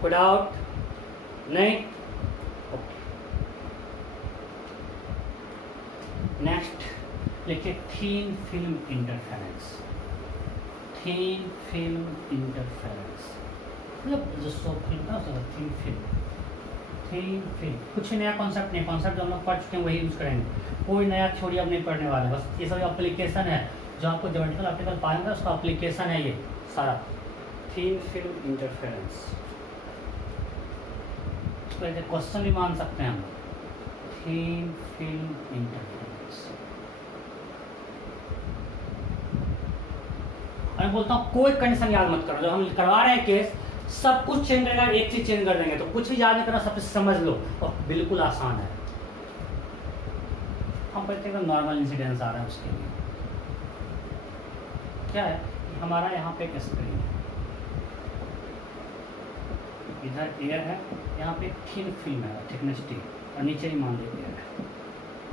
कोई डाउट नहीं? ओके, नेक्स्ट लिखिए thin film interference. Thin film interference मतलब जो सब फिल्म था उसका थीन फिल्म। थीन फिल्म कुछ नया कॉन्सेप्ट नहीं, कॉन्सेप्ट जो हम लोग पढ़ चुके हैं वही यूज़ करेंगे, कोई नया थ्योरी अब नहीं पढ़ने वाला है। बस ये सब एप्लीकेशन है जो आपको ज्योमेट्रिकल ऑप्टिकल पाएंगे उसका एप्लीकेशन है ये सारा। थीन फिल्म इंटरफेरेंस इसको एक क्वेश्चन भी मान सकते हैं हम। थीन फिल्म इंटरफेरेंस मैं बोलता हूँ कोई कंडीशन याद मत करो, जो हम करवा रहे हैं केस सब कुछ चेंज करेगा, एक चीज चेंज कर देंगे, तो कुछ भी याद नहीं करना, सब समझ लो और बिल्कुल आसान है। हम कहते हैं नॉर्मल इंसिडेंस आ रहा है, उसके लिए क्या है हमारा यहाँ पे एक स्क्रीन है, इधर एयर है, यहाँ पे थिन फिल्म है थिकनेस टी, और नीचे ही मान लीजिए एयर है,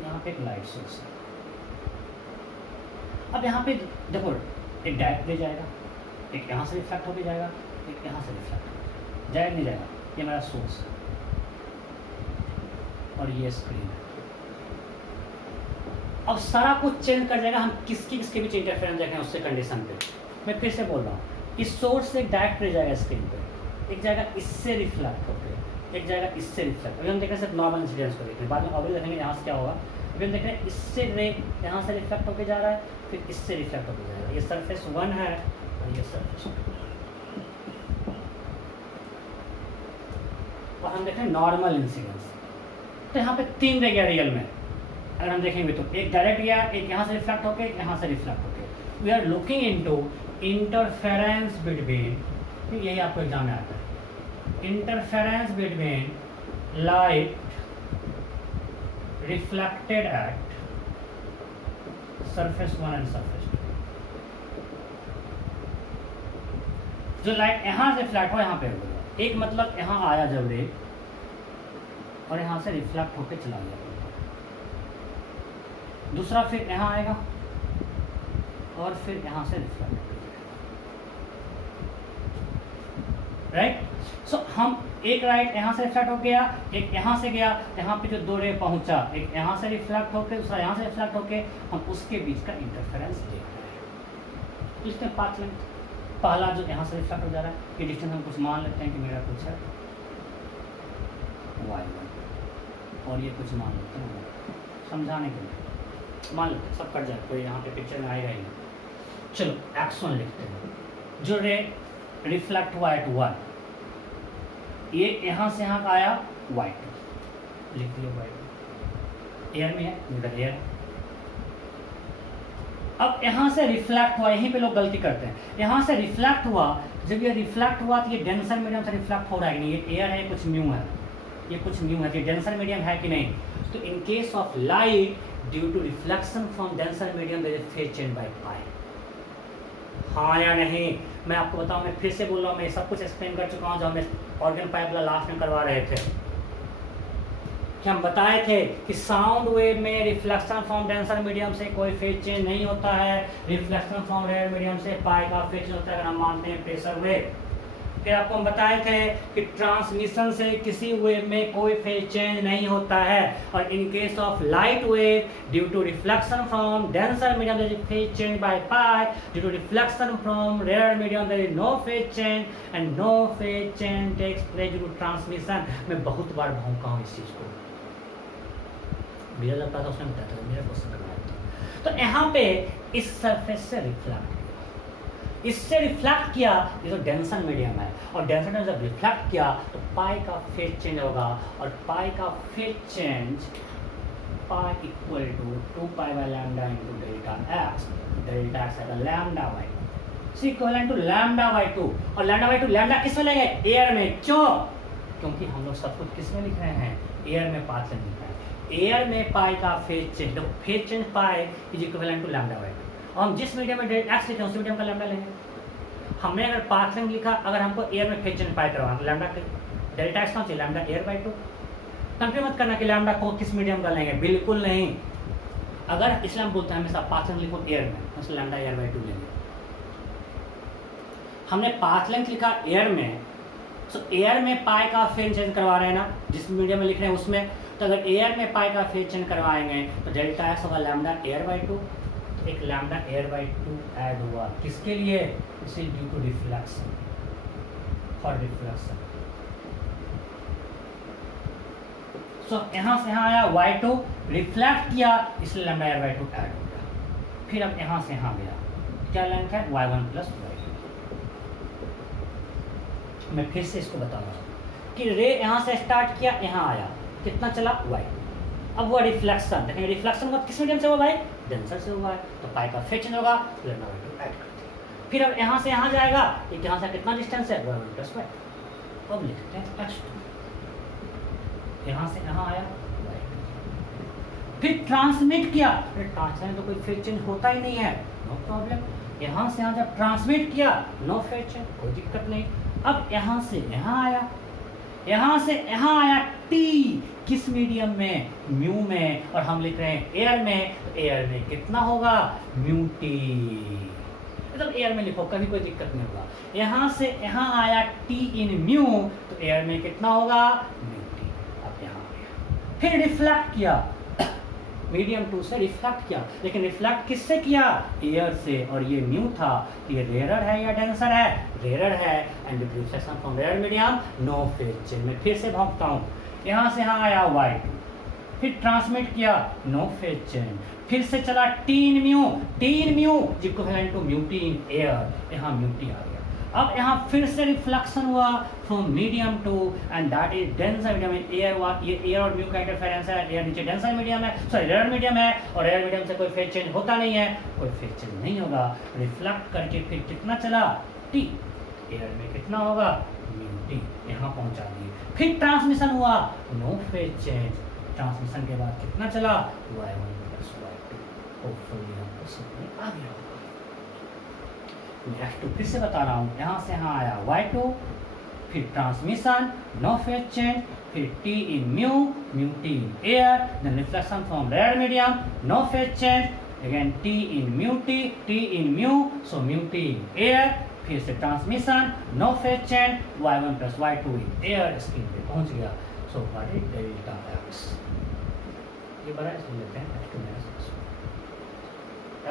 यहाँ पे एक लाइट सोर्स है। अब यहाँ पे देखो एक डायरेक्ट ले जाएगा, एक यहाँ से रिफ्लेक्ट होकर जाएगा, एक यहाँ से रिफ्लेक्ट जाएगा, नहीं जाएगा, ये मेरा सोर्स है और ये स्क्रीन है। अब सारा कुछ चेंज कर जाएगा, हम किसके बीच इंटरफेरेंस देखें उससे कंडीशन पे। मैं फिर से बोल रहा हूँ, इस सोर्स से डायरेक्ट ले जाएगा स्क्रीन पे, एक जाएगा इससे रिफ्लेक्ट होकर, एक जाएगा इससे रिफ्लेक्ट। अभी हम देख रहे हैं सिर्फ नॉर्मल इंसिडेंस को देख रहे हैं, बाद में अभी देखेंगे यहाँ से क्या होगा। अभी हम देख रहे हैं इससे रे यहाँ से रिफ्लेक्ट होकर जा रहा है, फिर इससे रिफ्लेक्ट होकर जा रहा है। ये सरफेस 1 है और ये सरफेस 2, और हम देख रहे हैं नॉर्मल इंसिडेंस। तो यहाँ पे 3 रह गया रियल में, अगर हम देखेंगे तो एक डायरेक्ट गया, एक यहाँ से रिफ्लेक्ट होके, एक यहाँ से रिफ्लेक्ट होके। We are looking into interference between, यही आपको एग्जाम में आता है, interference between light reflected at surface 1 and surface 2। जो लाइट यहाँ से रिफ्लेक्ट हो यहाँ पे होगा, एक मतलब यहाँ आया जब रे और यहाँ से रिफ्लेक्ट होके चला गया, दूसरा फिर यहाँ आएगा और फिर यहाँ से रिफ्लेक्ट होकर राइट। सो हम एक राइट यहाँ से रिफ्लेक्ट हो गया, एक यहाँ से गया, यहाँ पे जो 2 रे पहुँचा, एक यहाँ से रिफ्लेक्ट होके, दूसरा यहाँ से रिफ्लेक्ट होके, हम उसके बीच का इंटरफेरेंस देख रहे हैं। इसमें 5 मिनट पहला जो यहाँ से रिफ्लेक्ट हो जा रहा है, ये डिस्टेंस हम कुछ मान लेते हैं कि मेरा कुछ है y1 और ये कुछ मान लेते हैं, समझाने के लिए मान लेते हैं, सब कट जाए, कोई यहाँ पे पिक्चर में आएगा ही नहीं। चलो x1 लिखते हैं, जो रे रिफ्लेक्ट हुआ एट 1, ये यहाँ से यहाँ आया y2, लिख दिया y2, एयर में है, इधर एयर। अब यहाँ से रिफ्लेक्ट हुआ, यहीं पे लोग गलती करते हैं, यहाँ से रिफ्लेक्ट हुआ, जब ये रिफ्लेक्ट हुआ तो ये डेंसर मीडियम से रिफ्लेक्ट हो रहा है कि नहीं, ये एयर है, कुछ म्यू है, ये कुछ म्यू है, ये डेंसर मीडियम है कि नहीं। तो in case of light due to reflection from denser medium there is phase change by pi, हाँ या नहीं। मैं आपको बताऊं, मैं फिर से बोल रहा हूँ, मैं सब कुछ एक्सप्लेन कर चुका हूँ जो हमें ऑर्गन पाइप वाला लास्ट में करवा रहे थे, कि हम बताए थे कि साउंड वेव में रिफ्लेक्शन फ्रॉम डेंसर मीडियम से कोई फेज चेंज नहीं होता है, रिफ्लेक्शन फ्रॉम रेयर मीडियम से पाई का फेज चेंज होता है, अगर हम मानते हैं प्रेशर वेव। फिर आपको हम बताए थे कि ट्रांसमिशन से किसी वेव में कोई फेज चेंज नहीं होता है, और in case of light wave due to reflection from denser medium there is phase change by pi, due to reflection from rarer medium there is no phase change, and no phase change takes place due to transmission. मैं बहुत बार भौंका हूँ इस चीज़ को, मेरा लगता था उसने बताया था, मेरा क्वेश्चन करवाया था। तो यहाँ पे इस सरफेस से रिफ्लेक्ट, इससे रिफ्लेक्ट किया, ये तो डेंसर मीडियम है, और डेंसर में जब रिफ्लेक्ट किया तो पाई का फेज चेंज होगा, और पाई का phase change pi equal to 2 pi by lambda into delta x है lambda by, see equivalent to lambda by 2। और लैम्डा किस में लेंगे? एयर में। क्यों? क्योंकि हम लोग सब कुछ किस में लिख रहे हैं? एयर में पाथ लेंथ लिख रहे हैं। एयर में पाई का फेज चेंज, देखो phase change pi is equivalent to lambda by 2। और हम जिस मीडियम में एक्स लिखे हैं उस मीडियम का लैम्डा लेंगे। हमने अगर पाथ लेंथ लिखा, अगर हमको एयर में फेज चेंज पाई करवाना तो लैम्डा डेल्टा एक्स कौन सी? Lambda air by 2। कंफ्यूज मत करना कि लैम्डा को किस मीडियम का लेंगे, बिल्कुल नहीं। अगर इसलिए हम बोलते हैं हमेशा पाथ लेंथ लिखो एयर में, मतलब लैम्डा एयर बाई 2 लेंगे। हमने पाथ लेंथ लिखा एयर में, तो एयर में पाई का फेज चेंज करवा रहे हैं ना, जिस मीडियम में लिख रहे हैं उसमें। तो अगर एयर में पाई का फेज चेंज करवाएंगे तो डेल्टा एक्स होगा लैम्डा एयर बाई 2। तो एक लैम्डा एयर बाई 2 ऐड हुआ, किसके लिए? It is due to reflection, for reflection. So यहाँ से यहाँ आया y2, रिफ्लेक्ट किया इसलिए लैम्डा एयर बाई 2 ऐड हो गया। फिर अब यहाँ से यहाँ गया, क्या लेंथ है? y1 plus y2। मैं फिर से इसको बता रहा हूँ कि रे यहाँ से स्टार्ट किया, यहाँ आया, कितना चला? y2। अब वो रिफ्लेक्शन, देखेंगे रिफ्लेक्शन का किस मीडियम से हुआ भाई? डेंसर से हुआ है। तो पाई का फेज चेंज होगा, लैम्डा बाई 2 ऐड कर दिया। फिर अब यहाँ से यहाँ जाएगा, यहाँ से कितना डिस्टेंस है? y1 plus y2। अब लिखते हैं x2। यहाँ से यहाँ आया, फिर ट्रांसमिट किया। ट्रांसमिट तो कोई फेज चेंज होता ही नहीं है, नो प्रॉब्लम। यहाँ से यहाँ जब ट्रांसमिट किया, नो फेज चेंज, कोई दिक्कत नहीं। अब यहाँ से यहाँ आया, यहाँ से यहाँ आया t, किस मीडियम में? म्यू में। और हम लिख रहे हैं एयर में, तो एयर में कितना होगा? Mu T. मतलब एयर में लिखो, कभी कोई दिक्कत नहीं होगा। यहाँ से यहाँ आया t इन म्यू, तो एयर में कितना होगा? Mu T. अब यहाँ आया, फिर रिफ्लेक्ट किया, मीडियम 2 से रिफ्लेक्ट किया, लेकिन रिफ्लेक्ट किससे किया? एयर से। और ये म्यू था, ये रेयर है या डेंसर है? रेयर है। And reflection from rarer medium, no phase change. मैं फिर से भागता हूँ, यहाँ से यहाँ आया y2, फिर ट्रांसमिट किया, नो फेज चेंज। फिर से चला t in mu, equivalent to mu T in air, यहाँ म्यू टी आ गया। अब यहाँ फिर से रिफ्लेक्शन हुआ from medium two, and that is denser medium. Air हुआ, ये एयर और म्यू का इंटरफेरेंस है, एयर नीचे डेंसर मीडियम है, सॉरी रेयर मीडियम है, और रेयर मीडियम से कोई फेज चेंज होता नहीं है, कोई फेज चेंज नहीं होगा। रिफ्लेक्ट करके फिर कितना चला? t। एयर में कितना होगा? म्यू टी, यहाँ पहुँचा दिए। फिर ट्रांसमिशन हुआ, नो फेज चेंज। ट्रांसमिशन के बाद कितना चला? y1 plus y2। होपफुली हमको समझ में आ गया होगा। x2 फिर से बता रहा हूँ, यहाँ से यहाँ आया y2, फिर ट्रांसमिशन, नो फेज चेंज, फिर t in mu t in air, then reflection from rarer medium, no phase change, again t in mu t in mu, so mu t in air, फिर से transmission, no phase change, y1 plus y2 in air, screen पे पहुंच गया। So what is delta x? ये बड़ा इसमें लेते हैं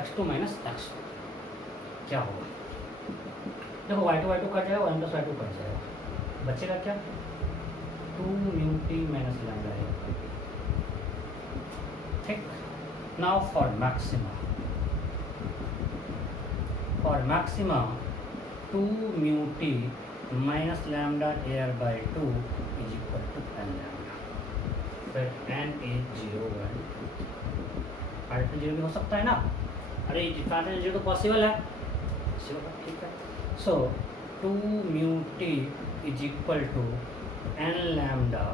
x2 माइनस x1 क्या होगा? देखो y2 कट जाएगा, 1 प्लस y2 कट जाएगा, बचेगा क्या? 2 म्यू टी माइनस लैम्डा है। ठीक, now for maxima 2 mu t minus lambda air by 2 is equal to n lambda. फिर n इज 0 1, आर्टिकल 0 भी हो सकता है ना? अरे आर्टिकल 0 तो पॉसिबल है, ठीक है। So 2 mu t is equal to n lambda.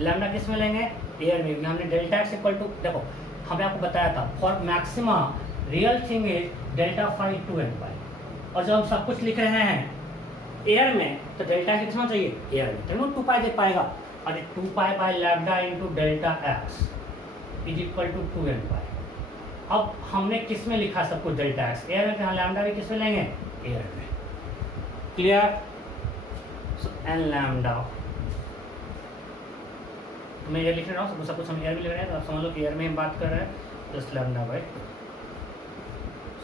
Lambda किस में लेंगे? एयर में। हमने डेल्टा एक्स इक्वल टू, देखो हमने आपको बताया था for maxima real thing is delta phi 2n pi, और जब हम सब कुछ लिख रहे हैं एयर में तो डेल्टा कितना चाहिए? एयर में, तो 2 पाई दे पाएगा। अरे 2 pi by lambda into delta x is equal to 2n pi. अब हमने किस में लिखा सब कुछ? डेल्टा एक्स एयर में, लैम्डा भी किस में लेंगे? एयर में। क्लियर? सो n लैम्डा, मैं ये लिख रहा हूँ सब कुछ हम एयर में लिख रहे हैं, तो आप समझ लो कि एयर में हम बात कर रहे हैं, plus lambda by 2।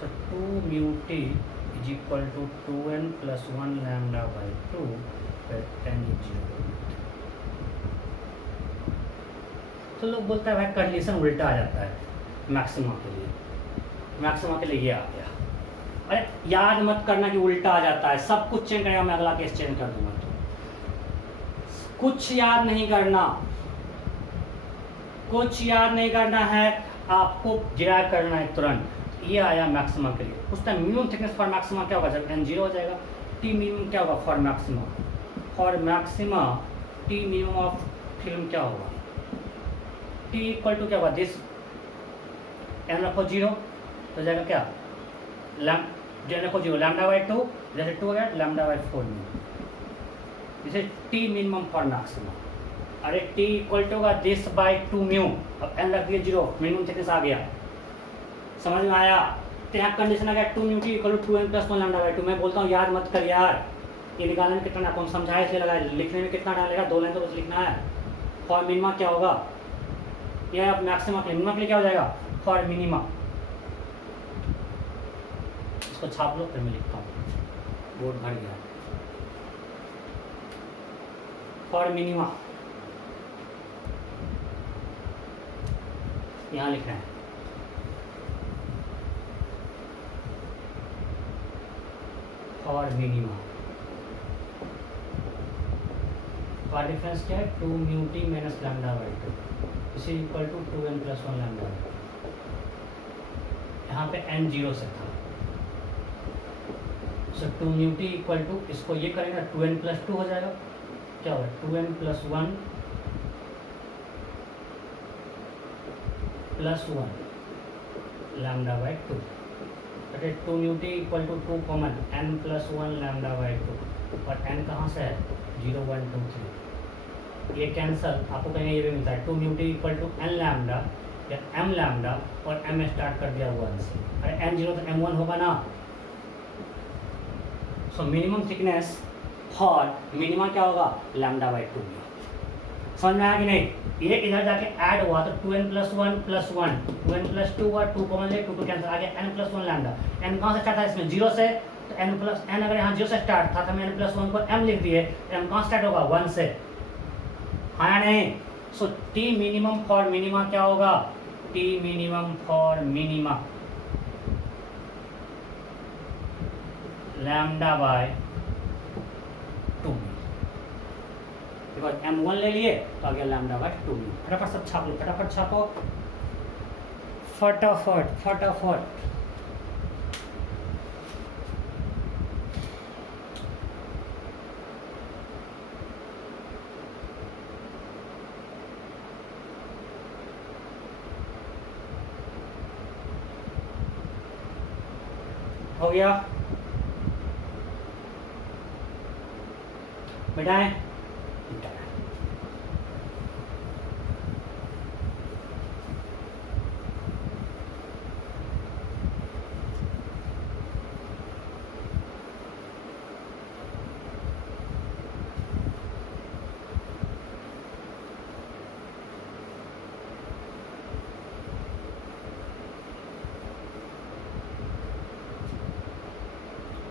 So 2 mu t is equal to 2n plus 1 lambda by 2, फिर n इज 0। तो लोग बोलते हैं भाई कंडीशन उल्टा आ जाता है मैक्सिमा के लिए। मैक्सिमा के लिए ये आ गया। अरे याद मत करना कि उल्टा आ जाता है, सब कुछ चेंज करेगा, मैं अगला केस चेंज कर दूंगा। तो कुछ याद नहीं करना, कुछ याद नहीं करना है, आपको डिराइव करना है तुरंत। ये आया मैक्सिमा के लिए। उस time minimum thickness for maxima क्या होगा जब n 0 हो जाएगा, टी मिनिमम क्या होगा for maxima, T minimum of film क्या होगा, टी इक्वल टू क्या होगा दिस, n रखो 0 तो जाएगा क्या n रखो 0 लैम्डा बाई 2, जैसे 2 हो गया लैम्डा बाई 4 मिनिमम, जैसे टी मिनिमम फॉर मैक्सिमा। अरे टी इक्वल टू होगा दिस बाई 2 म्यू, अब n रख दिए 0, मिनिमम थिकनेस आ गया, समझ में आया। तो यहाँ कंडीशन आ गया 2 mu t equal to 2n plus 1 lambda by 2। मैं बोलता हूँ याद मत कर यार, ये निकालने में कितना आपको समझाया इसलिए लगा, लिखने में कितना डालेगा 2 लाइन तो बस लिखना है। फॉर मिनिमा क्या होगा, यह अब मैक्सिमा के लिए, मिनिमा के लिए क्या हो जाएगा फॉर मिनिमा, इसको छाप लो फिर मैं लिखता हूँ, बोर्ड भर गया। फॉर मिनिमा यहाँ लिख रहे हैं, फॉर मिनिमा का डिफरेंस क्या है 2 mu t minus lambda by 2 इसी equal to 2n plus 1 lambda. यहाँ पे n 0 से था, सो 2 म्यू टी इक्वल टू, इसको ये करेंगे 2n प्लस 2 हो जाएगा, क्या होगा 2n plus 1 plus 1 lambda by 2, that is 2 mu t equal to 2 common n plus 1 lambda by 2, और n कहाँ से है 0 1 2 3, ये कैंसल, आपको कहीं ये भी मिलता है 2 mu t equal to n lambda या m लैम्डा, और m स्टार्ट कर दिया 1 से, अरे n 0 तो m 1 होगा ना। So minimum thickness for minima क्या होगा लैम्डा बाई 2, समझ में आया कि नहीं। ये इधर जाके ऐड हुआ तो 2n plus 1 plus 1, 2n plus 2 हुआ, 2 कॉमन ले 2 2 कैंसिल, आ गया n प्लस 1 लैम्डा। n कहाँ से स्टार्ट था इसमें 0 से, तो n प्लस n अगर यहाँ 0 से स्टार्ट था तो मैंने प्लस 1 को m लिख दिए, m कहाँ स्टार्ट होगा 1 से, हाँ या नहीं। So T minimum for minima क्या होगा, T minimum for minima lambda by 2, because m1 ले लिए तो आ गया लैम्डा बाय 2। फटाफट सब छाप लो, फटाफट छापो, फटाफट फटाफट। हो गया मिटाएं,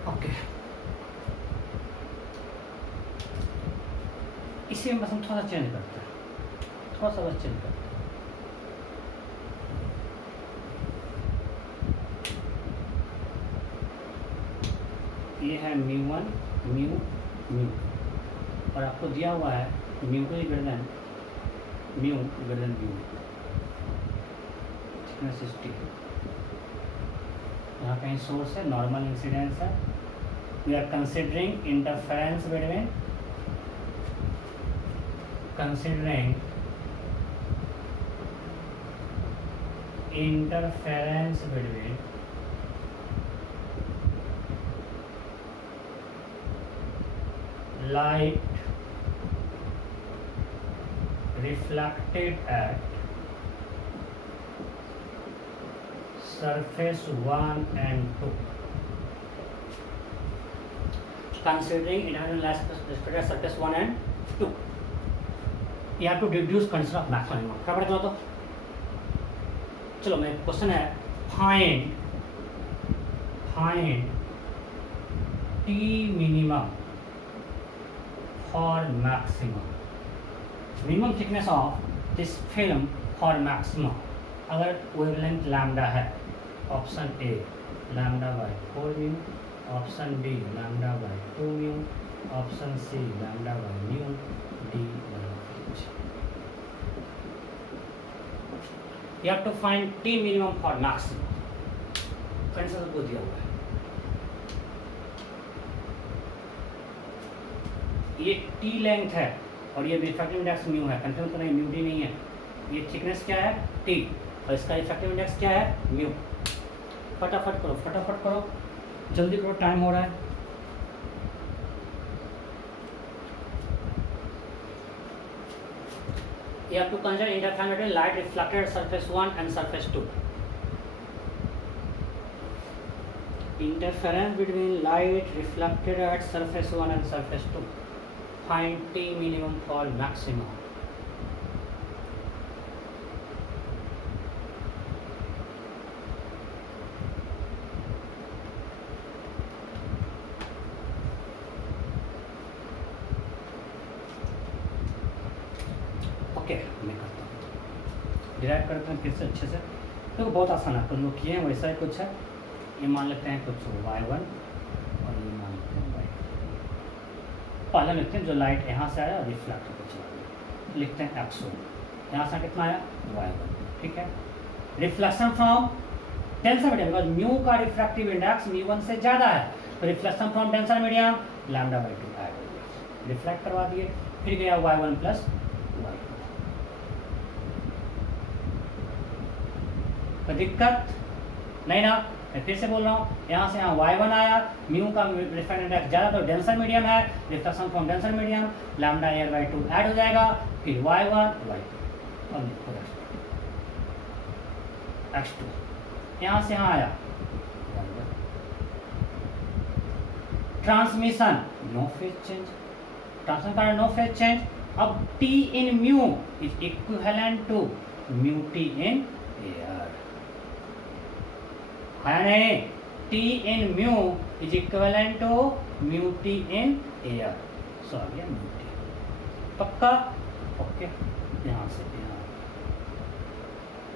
ओके। इसी में बस हम थोड़ा सा चेंज करते हैं, थोड़ा सा बस चेंज करते हैं। ये है μ1 μ, और आपको दिया हुआ है μ2 greater than μ greater than μ, thickness is T. यहाँ कहीं सोर्स है, नॉर्मल इंसिडेंस है, we are considering interference between, considering interference between light reflected at surface 1 and 2, considering interference reflected at surface 1 and 2, you have to deduce condition of maximum। क्या पढ़े तो चलो मैं question है find T minimum for maximum, minimum thickness of this film for maximum अगर wavelength lambda है, option A lambda by 4 mu, option B lambda by 2 mu, option C lambda by mu, D. You have to find T minimum for maximum. कंडीशन सबको दिया हुआ है। ये T length है और ये रिफ्रैक्टिव इंडेक्स म्यू है, कंफ्यूज तो नहीं, म्यू डी नहीं है। ये थिकनेस क्या है टी और इसका रिफ्रैक्टिव इंडेक्स क्या है म्यू। फटाफट करो, जल्दी करो, टाइम हो रहा है। You have to consider interference between light reflected at surface 1 and surface 2. Interference between light reflected at surface 1 and surface 2. Find T minimum for maximum. Okay, मैं करता हूँ, डिराइव करते हैं फिर से अच्छे से। तो बहुत आसान है, तुम लोग किए हैं वैसा ही कुछ है। ये मान लेते हैं कुछ y1 और ये मान लेते हैं y2। पहले लिखते हैं जो लाइट यहाँ से आया रिफ्लेक्ट को चला, लिखते हैं x1, यहाँ से कितना आया y1, ठीक है। Reflection from denser medium, because mu का रिफ्रैक्टिव इंडेक्स म्यू1 से ज़्यादा है, तो reflection from denser medium λ/2 add हो गया, रिफ्लेक्ट करवा दिए, फिर गया y1 प्लस y2। तो दिक्कत नहीं ना, मैं फिर से बोल रहा हूँ, यहाँ से यहाँ y1 आया, म्यू का रिफ्रैक्टिव इंडेक्स ज़्यादा तो डेंसर मीडियम है, reflection from denser medium λ/2 add हो जाएगा, फिर y1 y2 और x2, यहाँ से यहाँ आया transmission no phase change, transmission का नो फेज चेंज। अब T in mu is equivalent to mu T in air, है नहीं? T in mu is equivalent to mu T in air, सो आ गया mu T, पक्का? ओके, यहाँ से यहाँ।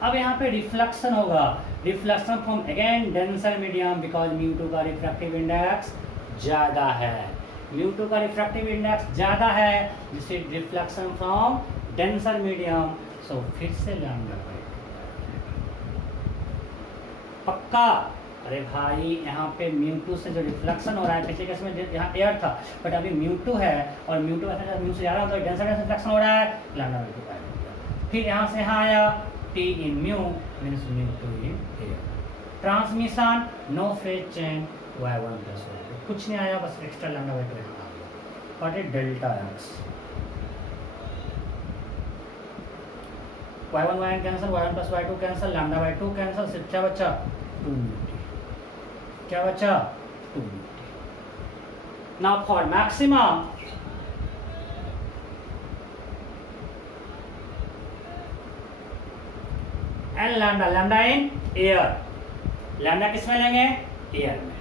अब यहाँ पे रिफ्लेक्शन होगा, reflection from again denser medium, because mu2 का रिफ्रैक्टिव इंडेक्स ज़्यादा है, mu2 का रिफ्रैक्टिव इंडेक्स ज़्यादा है, जिससे रिफ्लेक्शन फ्रॉम डेंसर मीडियम, सो फिर से λ/2 पक्का। अरे भाई यहाँ पे mu2 से जो रिफ्लेक्शन हो रहा है, पिछले केस में यहाँ एयर था, बट अभी mu2 है और mu2 ऐसा म्यू से ज़्यादा होता है, डेंसर रिफ्लेक्शन हो रहा है, λ/2। फिर यहाँ से यहाँ आया T in mu means mu2 in air, transmission no phase change y1 plus y2, कुछ नहीं आया, बस एक्स्ट्रा λ/2 यहाँ आ गया, और delta x y1 y1 cancel, y1 plus y2 cancel, λ/2 cancel, सिर्फ क्या बचा 2μt, क्या बचा 2μt। Now for maximum N lambda in air, lambda किस में लेंगे एयर में,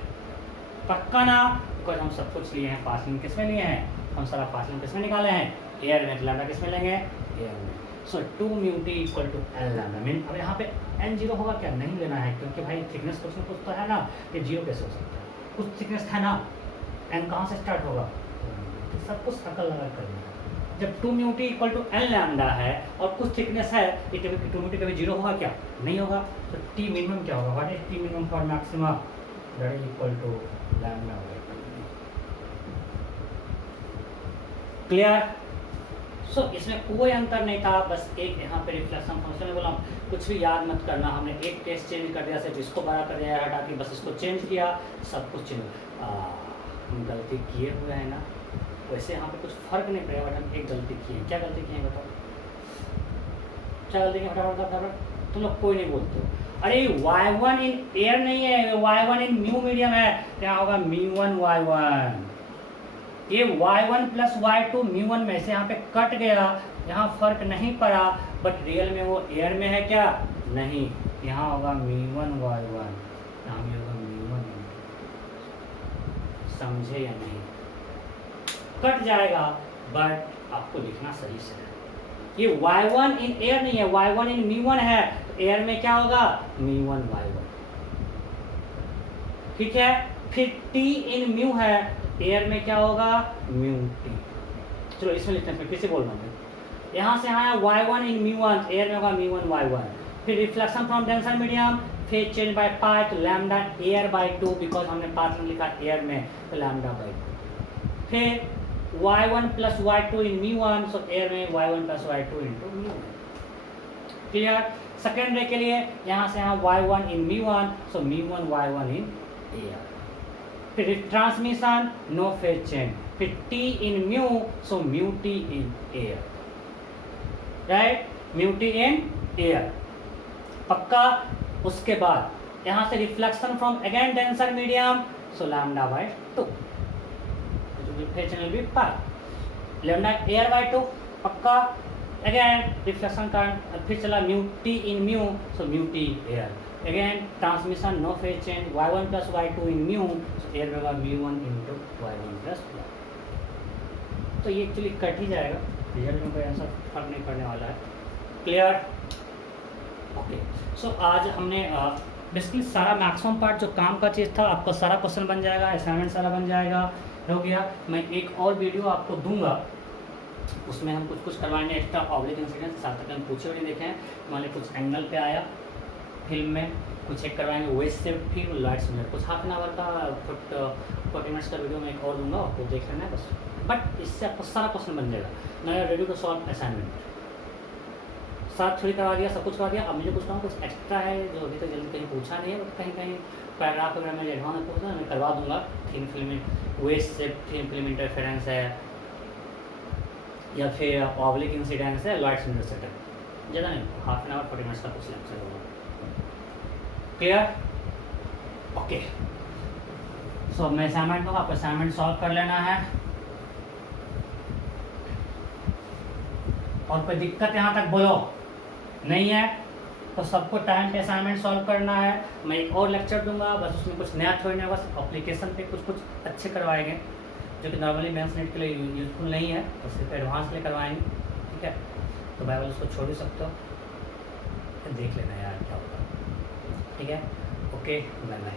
पक्का ना, बिकॉज हम सब कुछ लिए हैं पासिंग किस में लिए हैं, हम सारा पासिंग किस में निकाले हैं एयर में, लैम्डा किस में लेंगे एयर में। So 2μt equal to n lambda mean, अब यहाँ पे n जीरो होगा क्या, नहीं लेना है, क्योंकि भाई थिकनेस कुछ ना कुछ तो है ना, ये जीरो कैसे हो सकता है, कुछ थिकनेस है ना, n कहाँ से स्टार्ट होगा, तो सब कुछ अकल लगा कर लेना। जब 2μt equal to n lambda है और कुछ थिकनेस है, ये कभी 2μt कभी जीरो होगा क्या, नहीं होगा, तो t मिनिमम क्या होगा, what is t minimum for maximum, that is equal to lambda. Clear? So इसमें कोई अंतर नहीं था, बस एक यहाँ पे रिफ्लेक्शन फंक्शन में बोला, कुछ भी याद मत करना, हमने एक केस चेंज कर दिया, सिर्फ इसको बड़ा कर दिया हटा के, बस इसको चेंज किया, सब कुछ चेंज। हम गलती किए हुए हैं ना, वैसे यहाँ पे कुछ फर्क नहीं पड़ेगा, बट हम एक गलती किए हैं। क्या गलती किए हैं बताओ, क्या गलती किए, फटाफट तुम लोग कोई नहीं बोलते हो। अरे y1 इन एयर नहीं है, y1 इन म्यू मीडियम है, क्या होगा mu1 y1, ये y1 प्लस y2 mu1 में से यहाँ पे कट गया, यहाँ फर्क नहीं पड़ा, बट रियल में वो एयर में है क्या, नहीं, यहाँ होगा mu1 y1, यहाँ भी होगा mu1, समझे या नहीं, कट जाएगा, बट आपको लिखना सही से है। ये y1 इन एयर नहीं है, y1 इन mu1 है, तो एयर में क्या होगा mu1 y1, ठीक है। फिर t इन म्यू है, एयर में क्या होगा म्यू टी, चलो इसमें लिखते हैं, फिर से बोल रहा हूँ, यहाँ से आया y1 इन mu1, एयर में होगा mu1 y1, फिर reflection from denser medium, phase change by पाई, तो लैम्डा एयर बाय 2, बिकॉज हमने पाथ में लिखा एयर में, तो लैम्डा बाय 2। फिर y1 प्लस y2 इन μ1, सो एयर में y1 plus y2 into μ1। Clear. Second रे के लिए यहाँ से यहाँ y1 in μ1, so μ1 y1 in air. फिर ट्रांसमिशन नो फेज चेंज, फिर t in mu, so mu t in air, right, mu t in air, पक्का। उसके बाद यहाँ से reflection from again denser medium, so lambda by 2, phase change भी pi, lambda air by 2, पक्का। Again reflection का फिर चला mu T in mu, so mu T air. Again transmission no phase change, y1 plus y2 in mu, so air होगा μ1 into y1 plus y। तो ये actually cut ही जाएगा, result में कोई आंसर फर्क नहीं पड़ने वाला है। क्लियर। ओके, सो आज हमने बेसिकली सारा मैक्सिमम पार्ट जो काम का चीज़ था, आपका सारा क्वेश्चन बन जाएगा, असाइनमेंट सारा बन जाएगा, हो गया। मैं एक और वीडियो आपको दूंगा, उसमें हम कुछ करवाएंगे एक्स्ट्रा ऑब्लिक इंसिडेंट, साथ तक हम पूछे हुए देखें, मान कुछ एंगल पे आया फिल्म में, कुछ चेक करवाएंगे वेस्ट से फिर लाइट्स में, कुछ हाफ एन आवर का 40 मिनट्स का वीडियो मैं एक और दूंगा, आपको देख लेना है बस। बट इससे आपको सारा क्वेश्चन बन जाएगा। मैं रेडी टू सॉल्व असाइनमेंट साथ थोड़ी करवा दिया, सब कुछ करवा दिया। अब मुझे कुछ कुछ एक्स्ट्रा है जो अभी तक जल्दी कहीं पूछा नहीं है, बट कहीं कहीं पैराग्राफ वगैरह में एडवांस में पूछना, मैं करवा दूंगा। थिन फिल्म वेस्ट से थिन फिल्म इंटरफेरेंस है, या फिर ऑब्लिक इंसिडेंस है, लाइट्स मिरर सेटअप, ज़्यादा नहीं, हाफ एन आवर 40 मिनट्स का कुछ लेक्चर होगा। क्लियर। ओके, सो मैं असाइनमेंट दूँगा, आपको असाइनमेंट सॉल्व कर लेना है। और कोई दिक्कत यहाँ तक बोलो नहीं है, तो सबको टाइम पे असाइनमेंट सॉल्व करना है। मैं एक और लेक्चर दूंगा, बस उसमें कुछ नया थोड़ी ना, बस एप्लीकेशन पे कुछ अच्छे करवाएंगे जो कि नॉर्मली मेंस नेट के लिए यूजफुल नहीं है, तो सिर्फ एडवांस ले करवाएंगे, ठीक है। तो बाइबल उसको छोड़ ही सकते हो, देख लेना यार क्या होगा, ठीक है। Okay, bye bye.